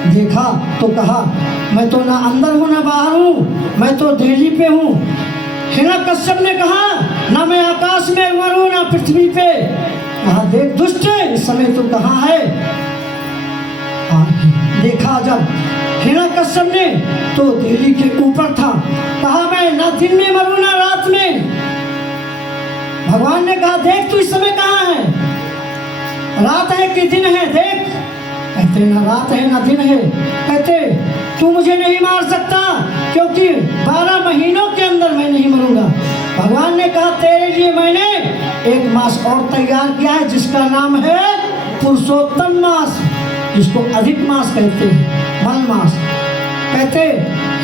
देखा तो कहा, मैं तो ना अंदर हूँ ना बाहर हूँ, मैं तो दिल्ली पे हूँ। हिरण्यकश्यप ने कहा, ना मैं आकाश में मरूं ना पृथ्वी पे। कहा, देख दुष्ट, इस समय तू कहाँ है? देखा जब हिरण्यकश्यप ने तो दिल्ली के ऊपर था। कहा, मैं ना दिन में मरूं ना रात में। भगवान ने कहा, देख तू इस समय कहाँ है? रात है कि दिन है? देख। कहते, ना रात है ना दिन है। कहते, तू मुझे नहीं मार सकता, क्योंकि 12 महीनों के अंदर मैं नहीं मरूंगा। भगवान ने कहा, तेरे लिए मैंने एक मास और तैयार किया है, जिसका नाम है पुरुषोत्तम मास, जिसको अधिक मास कहते हैं, मल मास। कहते,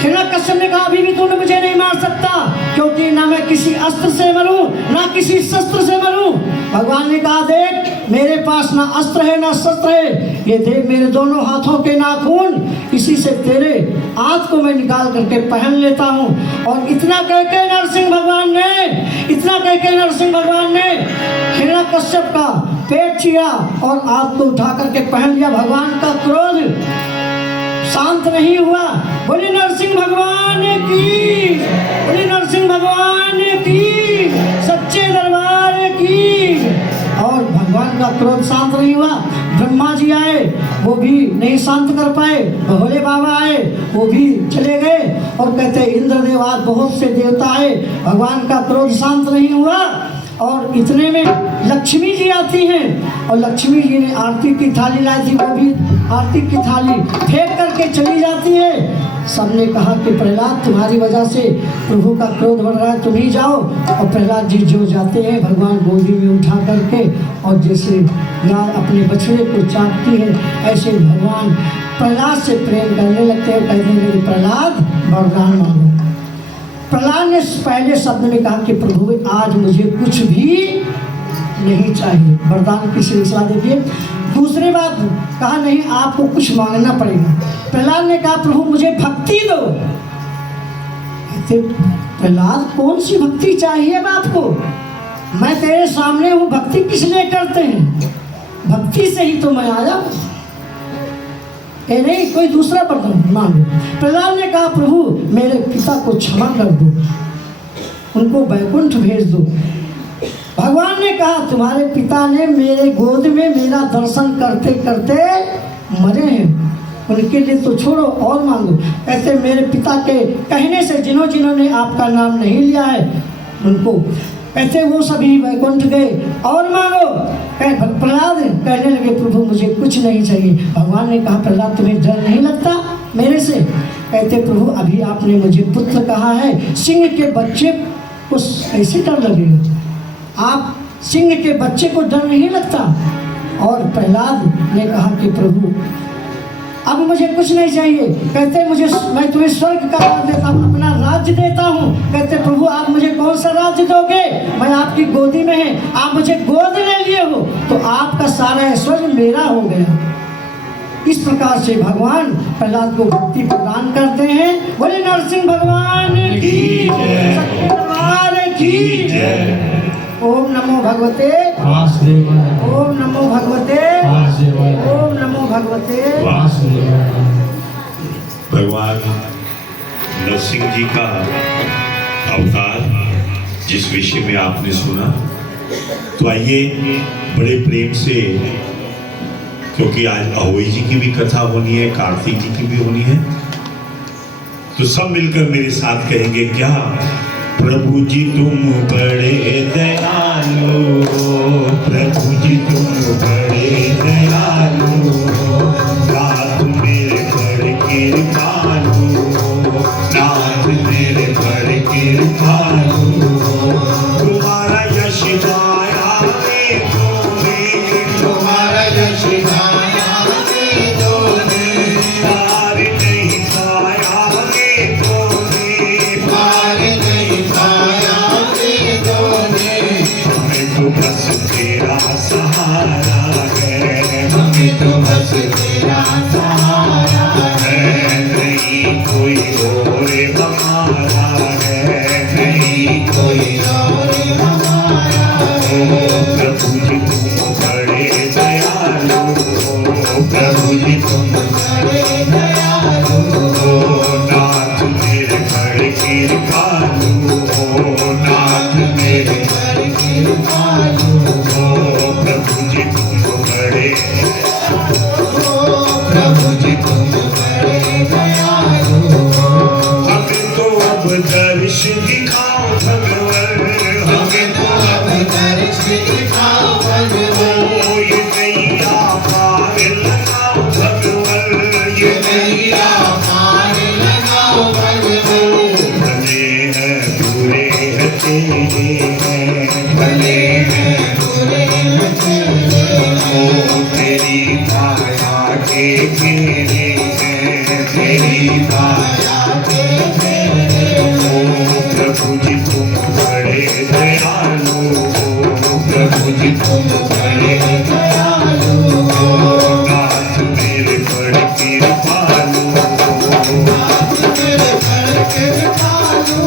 हिरण्यकश्यप ने कहा, अभी भी तूने मुझे नहीं मार सकता, क्योंकि ना मैं किसी अस्त्र से मरूं ना किसी शस्त्र से मरूं। भगवान ने कहा, देख, मेरे पास ना अस्त्र है ना शस्त्र है, ये देख मेरे दोनों हाथों के नाखून, इसी से तेरे हाथ को मैं निकाल करके पहन लेता हूँ। और इतना कहकर नरसिंह भगवान ने हिरण्यकश्यप का पेट चीरा और हाथ को उठा करके पहन लिया। भगवान का क्रोध शांत नहीं हुआ। बोले नरसिंह भगवान की, बोले नरसिंह भगवान की, सच्चे दरबार की। और भगवान का क्रोध शांत नहीं हुआ। ब्रह्मा जी आए, वो भी नहीं शांत कर पाए। भोले बाबा आए, वो भी चले गए। और कहते, इंद्रदेव आज बहुत से देवता आए, भगवान का क्रोध शांत नहीं हुआ। और इतने में लक्ष्मी जी आती हैं, और लक्ष्मी जी ने आरती की थाली लाई थी, वो भी आरती की थाली फेंक करके चली जाती है। सबने कहा कि प्रहलाद तुम्हारी वजह से प्रभु का क्रोध बढ़ रहा है, तुम ही जाओ। और प्रहलाद जी जो जाते हैं भगवान गोदी में उठा करके, और जैसे गाय अपने बछड़े को चाटती है ऐसे भगवान प्रहलाद से प्रेम करने लगते हैं। कहने लगे प्रहलाद वरदान मांगो। प्रहलाद ने पहले शब्द में कहा कि प्रभु आज मुझे कुछ भी नहीं चाहिए, वरदान की सिलसिला देखिए। दूसरी बात कहा नहीं आपको कुछ मांगना पड़ेगा। प्रहलाद ने कहा प्रभु मुझे भक्ति दो। कहते प्रहलाद कौन सी भक्ति चाहिए अब आपको, मैं तेरे सामने हूँ, भक्ति किस लिए करते हैं, भक्ति से ही तो मैं आया, नहीं कोई दूसरा वरदान मांगो। प्रहलाद ने कहा प्रभु मेरे पिता को क्षमा कर दो, उनको वैकुंठ भेज दो। भगवान ने कहा तुम्हारे पिता ने मेरे गोद में मेरा दर्शन करते करते मरे हैं, उनके लिए तो छोड़ो और मांगो। ऐसे मेरे पिता के कहने से जिन्होंने आपका नाम नहीं लिया है उनको, ऐसे वो सभी वैकुंठ गए और मांगो। प्रहलाद कहने लगे प्रभु मुझे कुछ नहीं चाहिए। भगवान ने कहा प्रहलाद तुम्हें डर नहीं लगता मेरे से। कहते प्रभु अभी आपने मुझे पुत्र कहा है, सिंह के बच्चे को कैसे डर लगेगा, आप सिंह के बच्चे को डर नहीं लगता। और प्रहलाद ने कहा कि प्रभु अब मुझे कुछ नहीं चाहिए। कहते मुझे मैं तुम्हें स्वर्ग का राज देता हूँ, अपना राज्य देता हूँ। कहते प्रभु आप मुझे कौन सा राज्य दोगे, मैं आपकी गोदी में है, आप मुझे गोद ले लिए हो तो आपका सारा ऐश्वर्य मेरा हो गया। इस प्रकार से भगवान प्रहलाद को भक्ति प्रदान करते हैं। बोले नरसिंह भगवान की जय, सच्चे दरबार की जय। ओम नमो भगवते वासुदेवाय, ओम नमो भगवते वासुदेवाय, ओम नमो भगवते वासुदेवाय। भगवान नरसिंह जी का अवतार जिस विषय में आपने सुना, तो आइए बड़े प्रेम से, क्योंकि आज अहोई जी की भी कथा होनी है, कार्तिक जी की भी होनी है, तो सब मिलकर मेरे साथ कहेंगे क्या, प्रभु जी तुम बड़े दयालु, प्रभु जी तुम बड़े दयालु, नाथ मेरे पर कृपालु, नाथ मेरे पर कृपालु, तुम्हारा यश गाया तुम्हारा यश गाया पार नहीं पाया बस तेरा सहारा है, हमें तो बस तेरा सहारा है, नहीं कोई और हमारा है, नहीं कोई और हमारा है। प्रभु जी तुम बड़े दयालु, प्रभु जी तुम बड़े दयालु, नाथ मेरे बड़ कृपालु, नाथ मेरे बड़ कृपालु, प्रभु जी तुम बड़े, प्रभु जी तुम बड़े दयालु। हमें तो अब दर्श दिखाओ भगवान, हमें तो अब दर्श दिखाओ भगवान, ये नैया पार लगाओ भगवान, ये नैया पार लगाओ भगवान। भले हैं बुरे हैं तेरे हैं, भले हैं बुरे हैं तेरे, ओ तेरी माया के घेरे हैं, तेरी माया के घेरे। ओ प्रभु जी तुम बड़े दयालु, प्रभु जी तुम बड़े दयालु, नाथ मेरे बड़ कृपालु, नाथ मेरे बड़ कृपालु।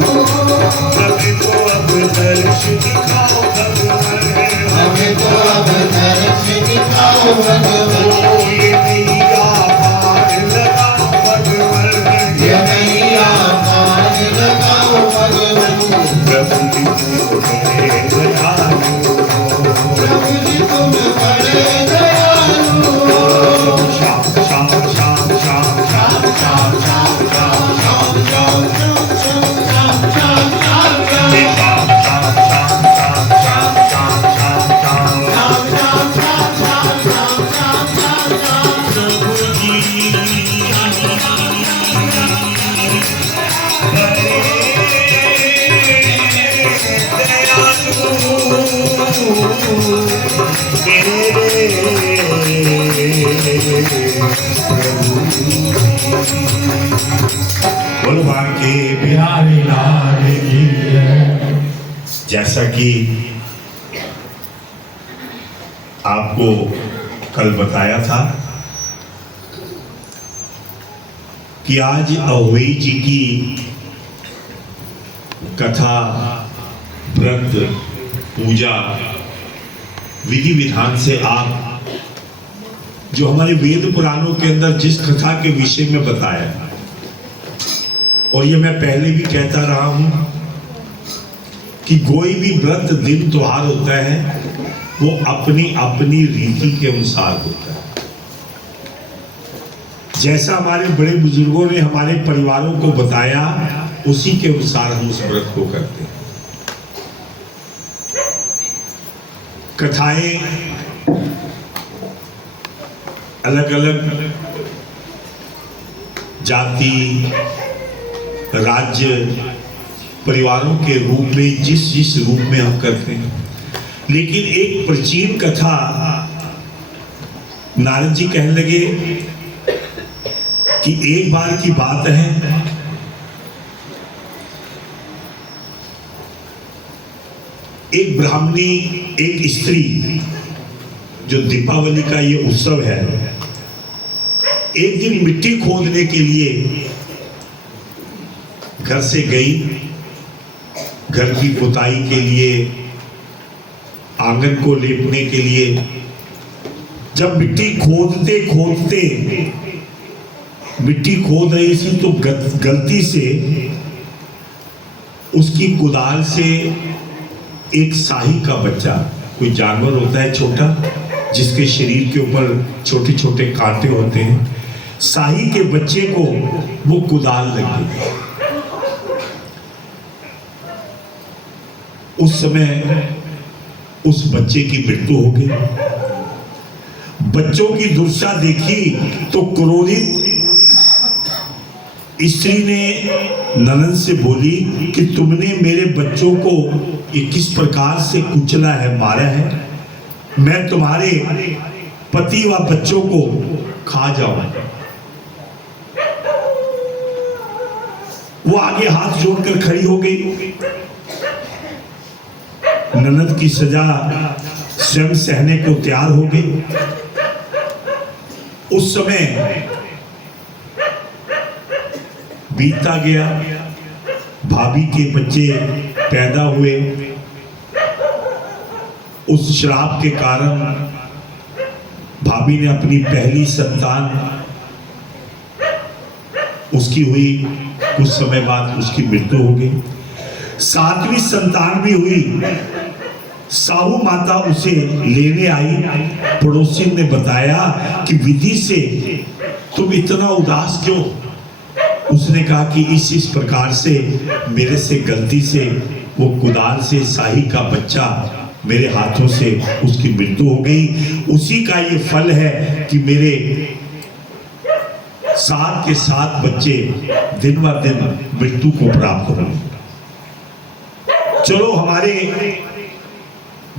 हमें तो अब दर्श दिखाओ भगवान, हमें तो अब दर्श दिखाओ भगवान, ये नैया पार लगाओ भगवान, ये नैया मेरे प्रभु। भगवान के प्यारे लाल की जय। जैसा कि आपको कल बताया था कि आज अहोई जी की कथा, व्रत, पूजा, विधि विधान से आप जो हमारे वेद पुराणों के अंदर जिस कथा के विषय में बताया, और ये मैं पहले भी कहता रहा हूं कि कोई भी व्रत दिन त्योहार होता है वो अपनी अपनी रीति के अनुसार होता है। जैसा हमारे बड़े बुजुर्गों ने हमारे परिवारों को बताया, उसी के अनुसार हम उस व्रत को करते हैं। कथाएं अलग अलग जाति, राज्य, परिवारों के रूप में जिस जिस रूप में हम करते हैं, लेकिन एक प्राचीन कथा नारद जी कहने लगे कि एक बार की बात है, एक ब्राह्मणी, एक स्त्री, जो दीपावली का ये उत्सव है, एक दिन मिट्टी खोदने के लिए घर से गई, घर की पुताई के लिए, आंगन को लेपने के लिए। जब मिट्टी खोदते खोदते मिट्टी खोद रही थी तो गलती से उसकी कुदाल से एक शाही का बच्चा, कोई जानवर होता है छोटा जिसके शरीर के ऊपर छोटे छोटे कांटे होते हैं, शाही के बच्चे को वो कुदाल लग गई। उस समय उस बच्चे की मृत्यु हो गई। बच्चों की दुर्दशा देखी तो क्रोधित स्त्री ने ननद से बोली कि तुमने मेरे बच्चों को ये किस प्रकार से कुचला है, मारा है, मैं तुम्हारे पति व बच्चों को खा जाऊं। वो आगे हाथ जोड़कर खड़ी हो गई। ननद की सजा स्वयं सहने को तैयार हो गई। उस समय बीतता गया, भाभी के बच्चे पैदा हुए। उस श्राप के कारण भाभी ने अपनी पहली संतान उसकी हुई, कुछ समय बाद उसकी मृत्यु हो गई। सातवीं संतान भी हुई। साहू माता उसे लेने आई। पड़ोसी ने बताया कि विधि से तुम इतना उदास क्यों? उसने कहा कि इस प्रकार से मेरे से गलती से वो कुदाल से शाही का बच्चा मेरे हाथों से उसकी मृत्यु हो गई। उसी का ये फल है कि मेरे 7 के 7 बच्चे दिन ब दिन मृत्यु को प्राप्त हो रहे। चलो हमारे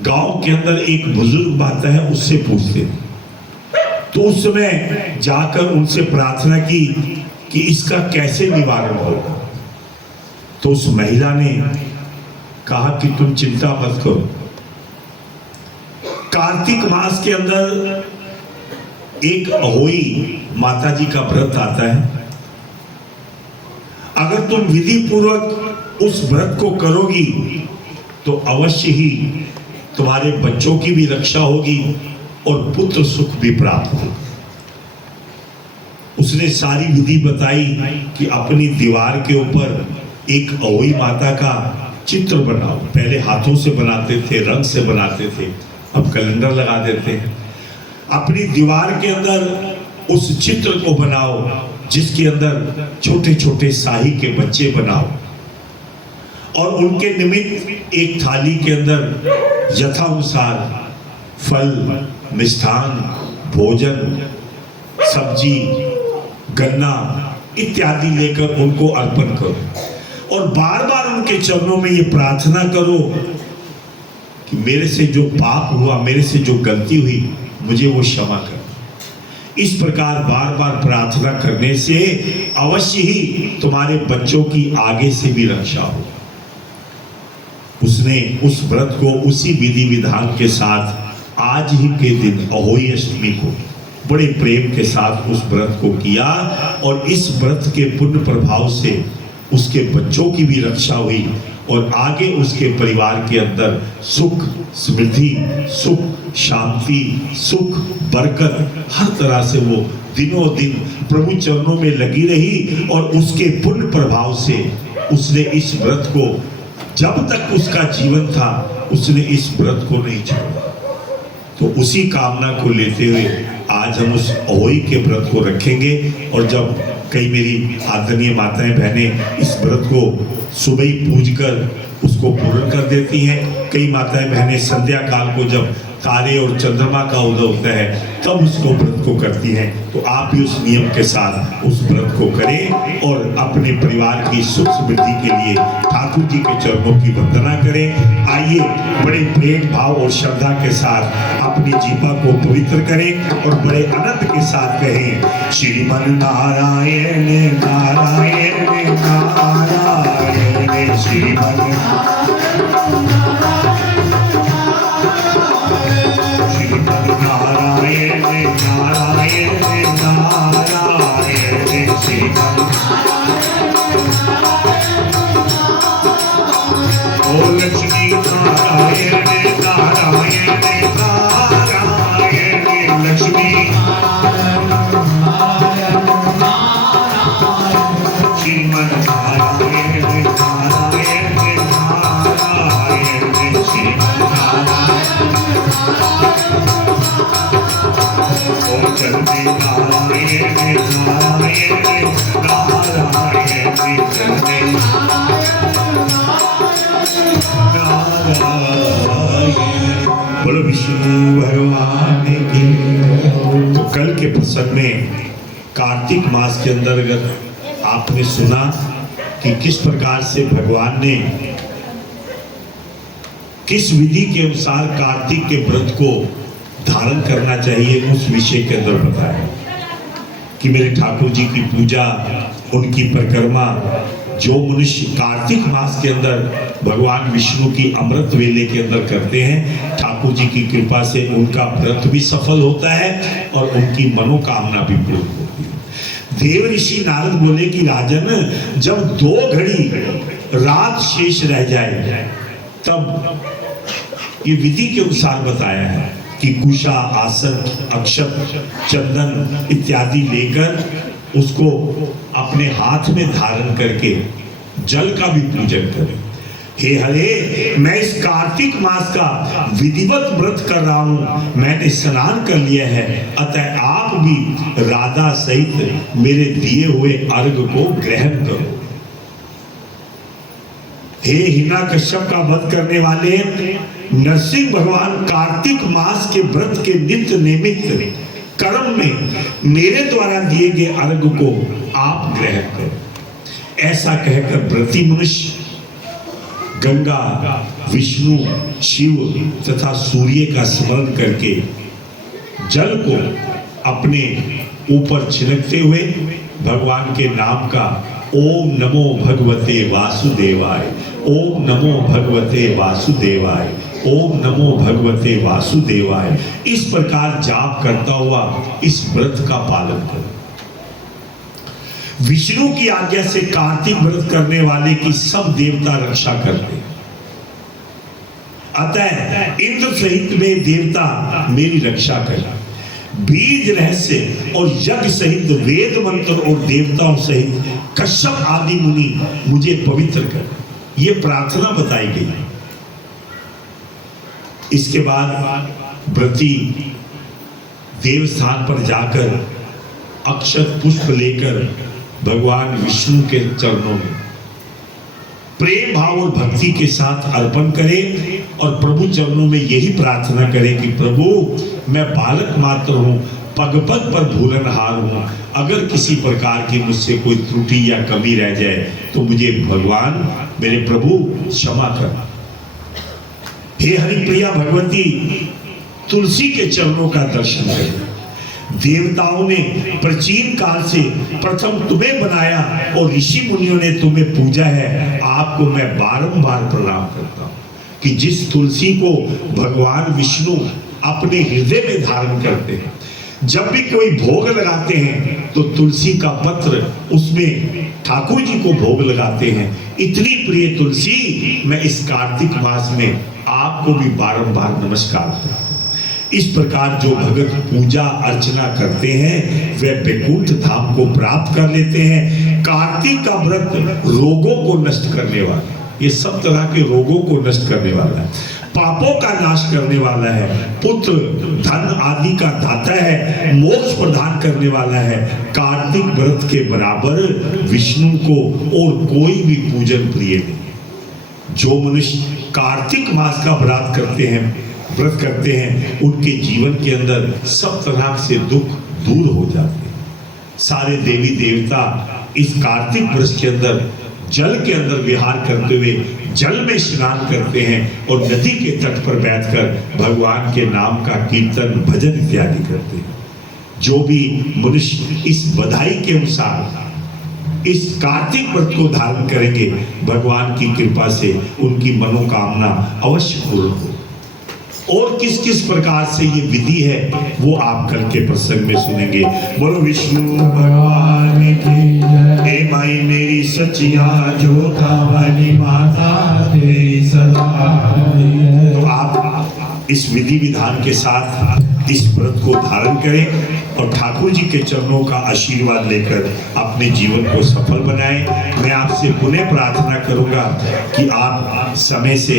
गांव के अंदर एक बुजुर्ग बात है, उससे पूछते। तो उस समय जाकर उनसे प्रार्थना की कि इसका कैसे निवारण होगा। तो उस महिला ने कहा कि तुम चिंता मत करो, कार्तिक मास के अंदर एक अहोई माता जी का व्रत आता है। अगर तुम विधि पूर्वक उस व्रत को करोगी तो अवश्य ही तुम्हारे बच्चों की भी रक्षा होगी और पुत्र सुख भी प्राप्त होगा। उसने सारी विधि बताई कि अपनी दीवार के ऊपर एक अहोई माता का चित्र बनाओ। पहले हाथों से बनाते थे, रंग से बनाते थे, अब कैलेंडर लगा देते हैं। अपनी दीवार के अंदर उस चित्र को बनाओ जिसके अंदर छोटे छोटे शाही के बच्चे बनाओ और उनके निमित्त एक थाली के अंदर यथानुसार फल, मिष्ठान, भोजन, सब्जी, गन्ना इत्यादि लेकर उनको अर्पण करो और बार बार उनके चरणों में ये प्रार्थना करो कि मेरे से जो पाप हुआ, मेरे से जो गलती हुई, मुझे वो क्षमा कर। इस प्रकार बार बार प्रार्थना करने से अवश्य ही तुम्हारे बच्चों की आगे से भी रक्षा हो। उसने उस व्रत को उसी विधि विधान के साथ आज ही के दिन अहोई अष्टमी को बड़े प्रेम के साथ उस व्रत को किया, और इस व्रत के पुण्य प्रभाव से उसके बच्चों की भी रक्षा हुई, और आगे उसके परिवार के अंदर सुख समृद्धि, सुख शांति, सुख बरकत, हर तरह से वो दिनों दिन प्रभु चरणों में लगी रही। और उसके पुण्य प्रभाव से उसने इस व्रत को, जब तक उसका जीवन था, उसने इस व्रत को नहीं छोड़ा। तो उसी कामना को लेते हुए आज हम उस अहोई के व्रत को रखेंगे। और जब कई मेरी आदरणीय माताएं बहनें इस व्रत को सुबह ही पूज कर उसको पूर्ण कर देती हैं, कई माताएं बहनें संध्या काल को जब तारे और चंद्रमा का उदय होता है तब उसको व्रत को करती हैं। तो आप भी उस नियम के साथ उस व्रत को करें और अपने परिवार की सुख समृद्धि के लिए ठाकुर जी के चरणों की वंदना करें। आइए बड़े प्रेम भाव और श्रद्धा के साथ अपनी जीवा को पवित्र करें और बड़े आनंद के साथ कहें, श्रीमन नारायण नारायण नारायण, श्रीमन नारायण नारायण नारायण, श्रीमन ओ लक्ष्मी नारायण नारायण नारायण, लक्ष्मी श्रीमन नारायण नारायण नारायण, श्रीमन ओ चलते नारायण नारायण नारायण, चलते बोलो विष्णु भगवान की। तो कल के प्रसंग में कार्तिक मास के अंतर्गत आपने सुना कि किस प्रकार से भगवान ने किस विधि के अनुसार कार्तिक के व्रत को धारण करना चाहिए, उस विषय के अंदर बताया कि मेरे ठाकुर जी की पूजा, उनकी परिक्रमा, जो मनुष्य कार्तिक मास के अंदर भगवान विष्णु की अमृत वेले के अंदर करते हैं, ठाकुर जी की कृपा से उनका व्रत भी सफल होता है और उनकी मनोकामना भी पूर्ण होती है। देव ऋषि नारद बोले कि राजन, जब 2 घड़ी रात शेष रह जाए तब ये विधि के अनुसार बताया है कि कुशा, आसन, अक्षत, चंदन इत्यादि लेकर उसको अपने हाथ में धारण करके जल का भी पूजन करें। हे हरे, मैं इस कार्तिक मास का विधिवत व्रत कर रहा हूं, मैंने स्नान कर लिया है, अतः आप भी राधा सहित मेरे दिए हुए अर्घ को ग्रहण करो। हे हिरण्यकश्यप का वध करने वाले नरसिंह भगवान, कार्तिक मास के व्रत के नित्य निमित्त कर्म में मेरे द्वारा दिए गए अर्घ को आप ग्रहण करो। ऐसा कहकर व्रती मनुष्य गंगा, विष्णु, शिव तथा सूर्य का स्मरण करके जल को अपने ऊपर छिड़कते हुए भगवान के नाम का ओम नमो भगवते वासुदेवाय, ओम नमो भगवते वासुदेवाय, ओम नमो भगवते वासुदेवाय, इस प्रकार जाप करता हुआ इस व्रत का पालन करो। विष्णु की आज्ञा से कार्तिक व्रत करने वाले की सब देवता रक्षा करते, अतः इंद्र सहित में देवता मेरी रक्षा करें। बीज रहस्य और यज्ञ सहित वेद मंत्र और देवताओं सहित कश्यप आदि मुनि मुझे पवित्र कर, ये प्रार्थना बताई गई। इसके बाद व्रती देव स्थान पर जाकर अक्षत पुष्प लेकर भगवान विष्णु के चरणों में प्रेम भाव और भक्ति के साथ अर्पण करें और प्रभु चरणों में यही प्रार्थना करें कि प्रभु, मैं बालक मात्र हूं, पग पग पर भूलनहार हूं, अगर किसी प्रकार की मुझसे कोई त्रुटि या कमी रह जाए तो मुझे भगवान मेरे प्रभु क्षमा कर। हे हरिप्रिया भगवती, तुलसी के चरणों का दर्शन करें। देवताओं ने प्राचीन काल से प्रथम तुम्हें बनाया और ऋषि मुनियों ने तुम्हें पूजा है। आपको मैं बारंबार प्रणाम करता हूँ कि जिस तुलसी को भगवान विष्णु अपने हृदय में धारण करते हैं, जब भी कोई भोग लगाते हैं तो तुलसी का पत्र उसमें ठाकुर जी को भोग लगाते हैं। इतनी प्रिय तुलसी, मैं इस कार्तिक मास में आपको भी बारंबार नमस्कार करता हूँ। इस प्रकार जो भगत पूजा अर्चना करते हैं वे वैकुंठ धाम को प्राप्त कर लेते हैं। कार्तिक का व्रत रोगों को नष्ट करने वाला है, ये सब तरह के रोगों को नष्ट करने वाला है, पापों का नाश करने वाला है, पुत्र धन आदि का दाता है, मोक्ष प्रदान करने वाला है। कार्तिक व्रत के बराबर विष्णु को और कोई भी पूजन प्रिय नहीं। जो मनुष्य कार्तिक मास का व्रत करते हैं उनके जीवन के अंदर सब तरह से दुख दूर हो जाते हैं। सारे देवी देवता इस कार्तिक वर्ष के अंदर जल के अंदर विहार करते हुए जल में स्नान करते हैं और नदी के तट पर बैठकर भगवान के नाम का कीर्तन भजन इत्यादि करते हैं। जो भी मनुष्य इस बधाई के अनुसार इस कार्तिक व्रत को धारण करेंगे, भगवान की कृपा से उनकी मनोकामना अवश्य पूर्ण हो। और किस किस प्रकार से ये विधि है वो आप कल के प्रसंग में सुनेंगे। बोलो विष्णु भगवान की जय। हे माई मेरी सचिया जो कावली माता तेरी सदा। तो आप इस विधि विधान के साथ इस व्रत को धारण करें और ठाकुर जी के चरणों का आशीर्वाद लेकर अपने जीवन को सफल बनाएं। मैं आपसे पुनः प्रार्थना करूंगा कि आप समय से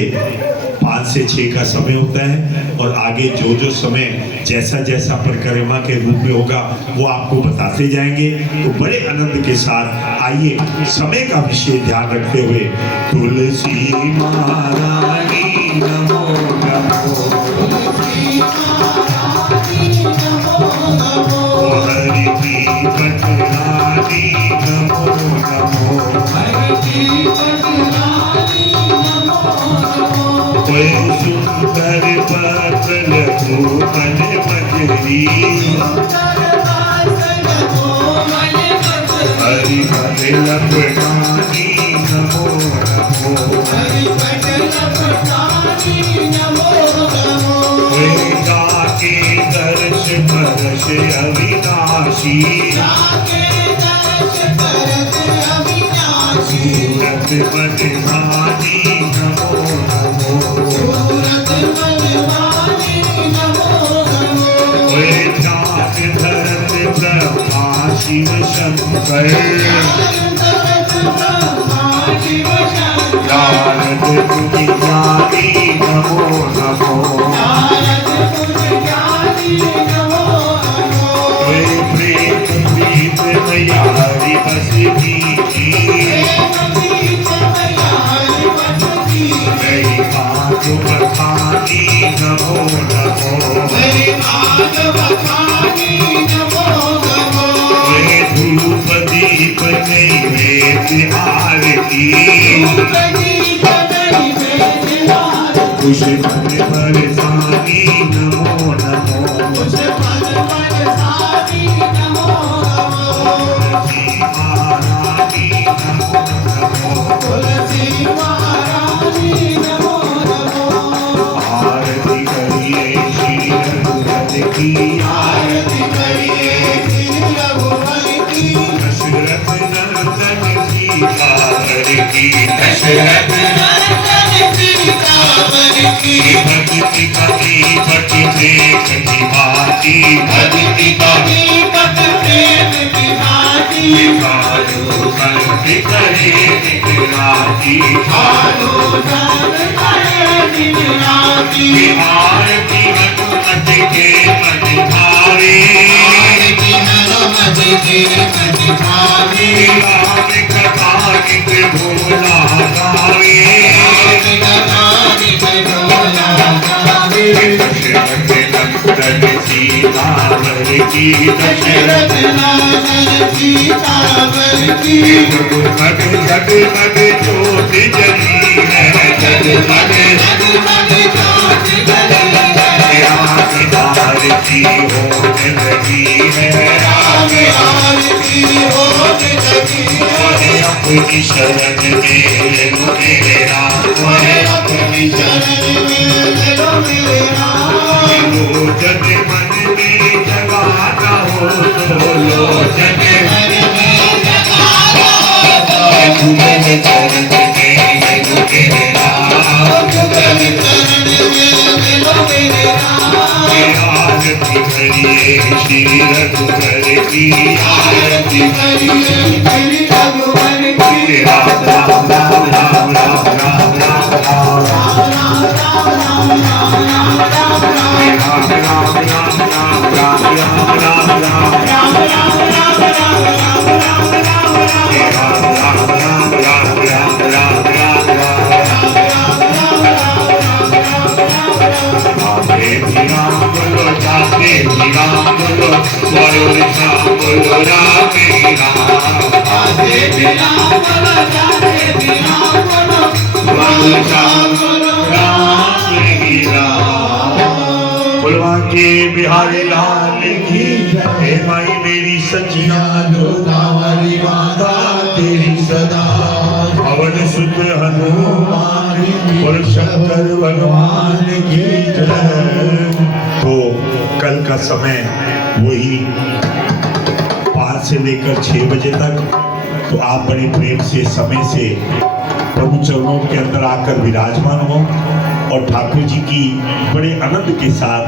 5 से 6 का समय होता है और आगे जो जो समय जैसा जैसा परिक्रमा के रूप में होगा वो आपको बताते जाएंगे। तो बड़े आनंद के साथ आइए समय का विशेष ध्यान रखते हुए तुलसी महारानी नमो नमो, हरि की पटरानी नमो नमो, सुंदर पतल कोमल मजरी, हरि भजन पटानी नमो नमो, जाके दर्श परश अविनाशी, सूरत बदहानी नमो नमो, जात धरत ब्रह्मा शिव शंकर, नारद मुनि ज्ञानी नमो नमो, प्रेम प्रीत मैयारी बस की, मेरी बात बखानी नमो नमो, धूप दीप नैवेद्य आरती, कुश मन बरसानी नमो नमो, आरती करिए श्री रघुवर की, दशरथ नंदन सीतावर की, दशरथ नंदन सीतावर की, भक्ति का दीपक देख की भांति, भक्ति का दीपक देख की भांति, कालो संग करे दिन राति, कालो संग करे दिन राति, आरती हनुमत के पट भारे, आरती हनुमत के पट भारे, राम कथा नित भोला गावे, राम कथा नित भोला गावे, दशरथ नंदन सीतावर की, दशरथ नंदन सीतावर की, जगमग जगमग ज्योति जली है, आरती होने लगी है अपनी शरण में ले लो मेरे राम जन मन में जगाना हो तो लोचन तुम्हें चरण में ले लो मेरे राम आरती करिए श्री रघुवर की आरती करिए राम राम राम राम राम राम राम के बिहारी लाल की हे माई मेरी सचिया हमारी माता तेरी सदा पवन सुत हनुमान और शंकर भगवान की जय। तो कल का समय वही 5 से लेकर 6 बजे तक, तो आप बड़े प्रेम से समय से प्रभु चरणों के अंदर आकर विराजमान हो और ठाकुर जी की बड़े आनंद के साथ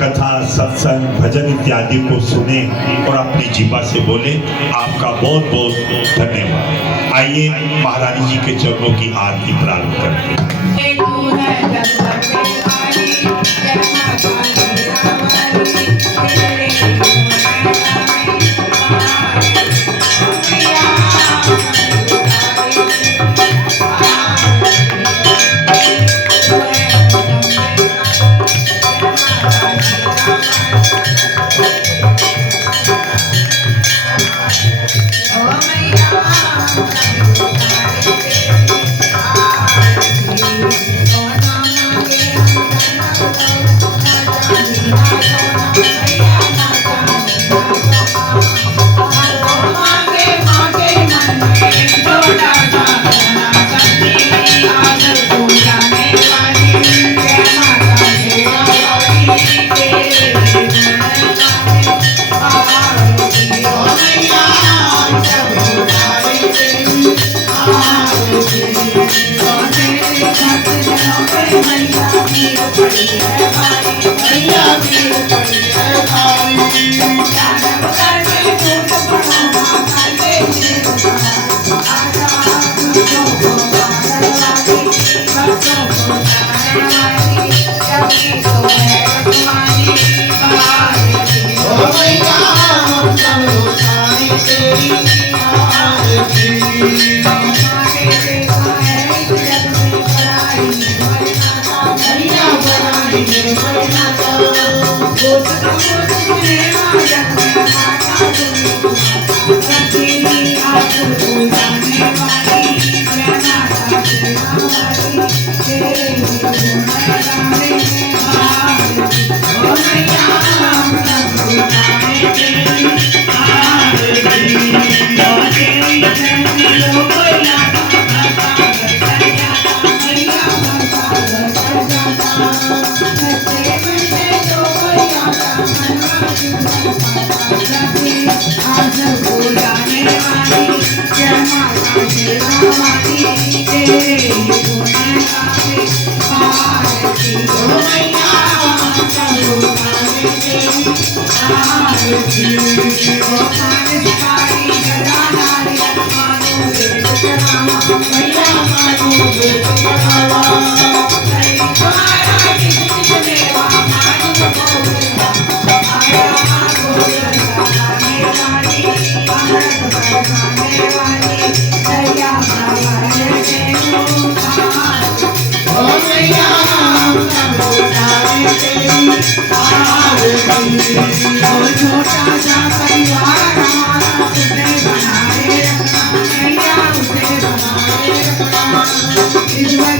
कथा सत्संग भजन इत्यादि को सुने और अपनी जीवा से बोले। आपका बहुत बहुत धन्यवाद। आइए महारानी जी के चरणों की आरती प्रारंभ करते हैं।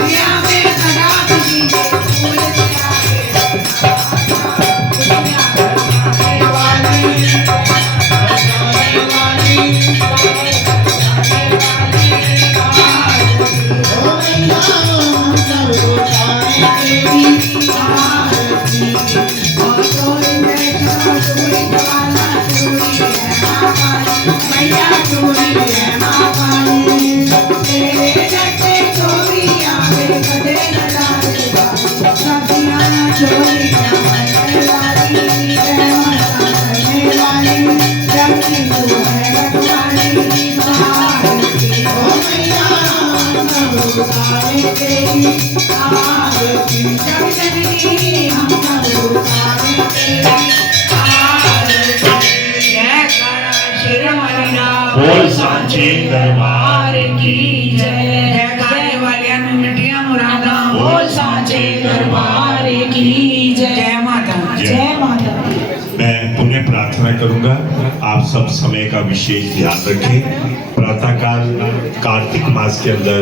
Yeah. मैया चोरी है माँ काली तेरे जैसे चोरी आवे कदे न डालेगा सखियाँ चोरी करने वाली है माता करने वाली जबकि तू है रखवाली भारती ओ मैया सब उतारे तेरी आरती जग जननी हम सब उतारे तेरी बोल सांचे दरबार की जय गाने वालियां ਨੂੰ ਮਿੱਠੀਆਂ ਮੁਰਾਦਾਂ बोल सांचे दरबार की जय माता जय माता। मैं पुनः प्रार्थना करूंगा आप सब समय का विशेष ध्यान रखें। प्रातःकाल कार्तिक मास के अंदर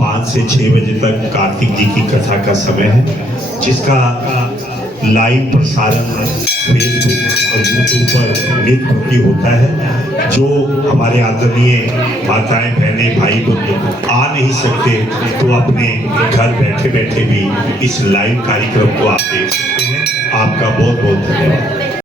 5 से 6 बजे तक कार्तिक जी की कथा का समय है, जिसका लाइव प्रसारण फेसबुक और यूट्यूब पर नित प्रति होता है। जो हमारे आदरणीय माताएं बहनें भाई बंधु आ नहीं सकते तो अपने घर बैठे बैठे भी इस लाइव कार्यक्रम को आप देख सकते हैं। आपका बहुत बहुत धन्यवाद।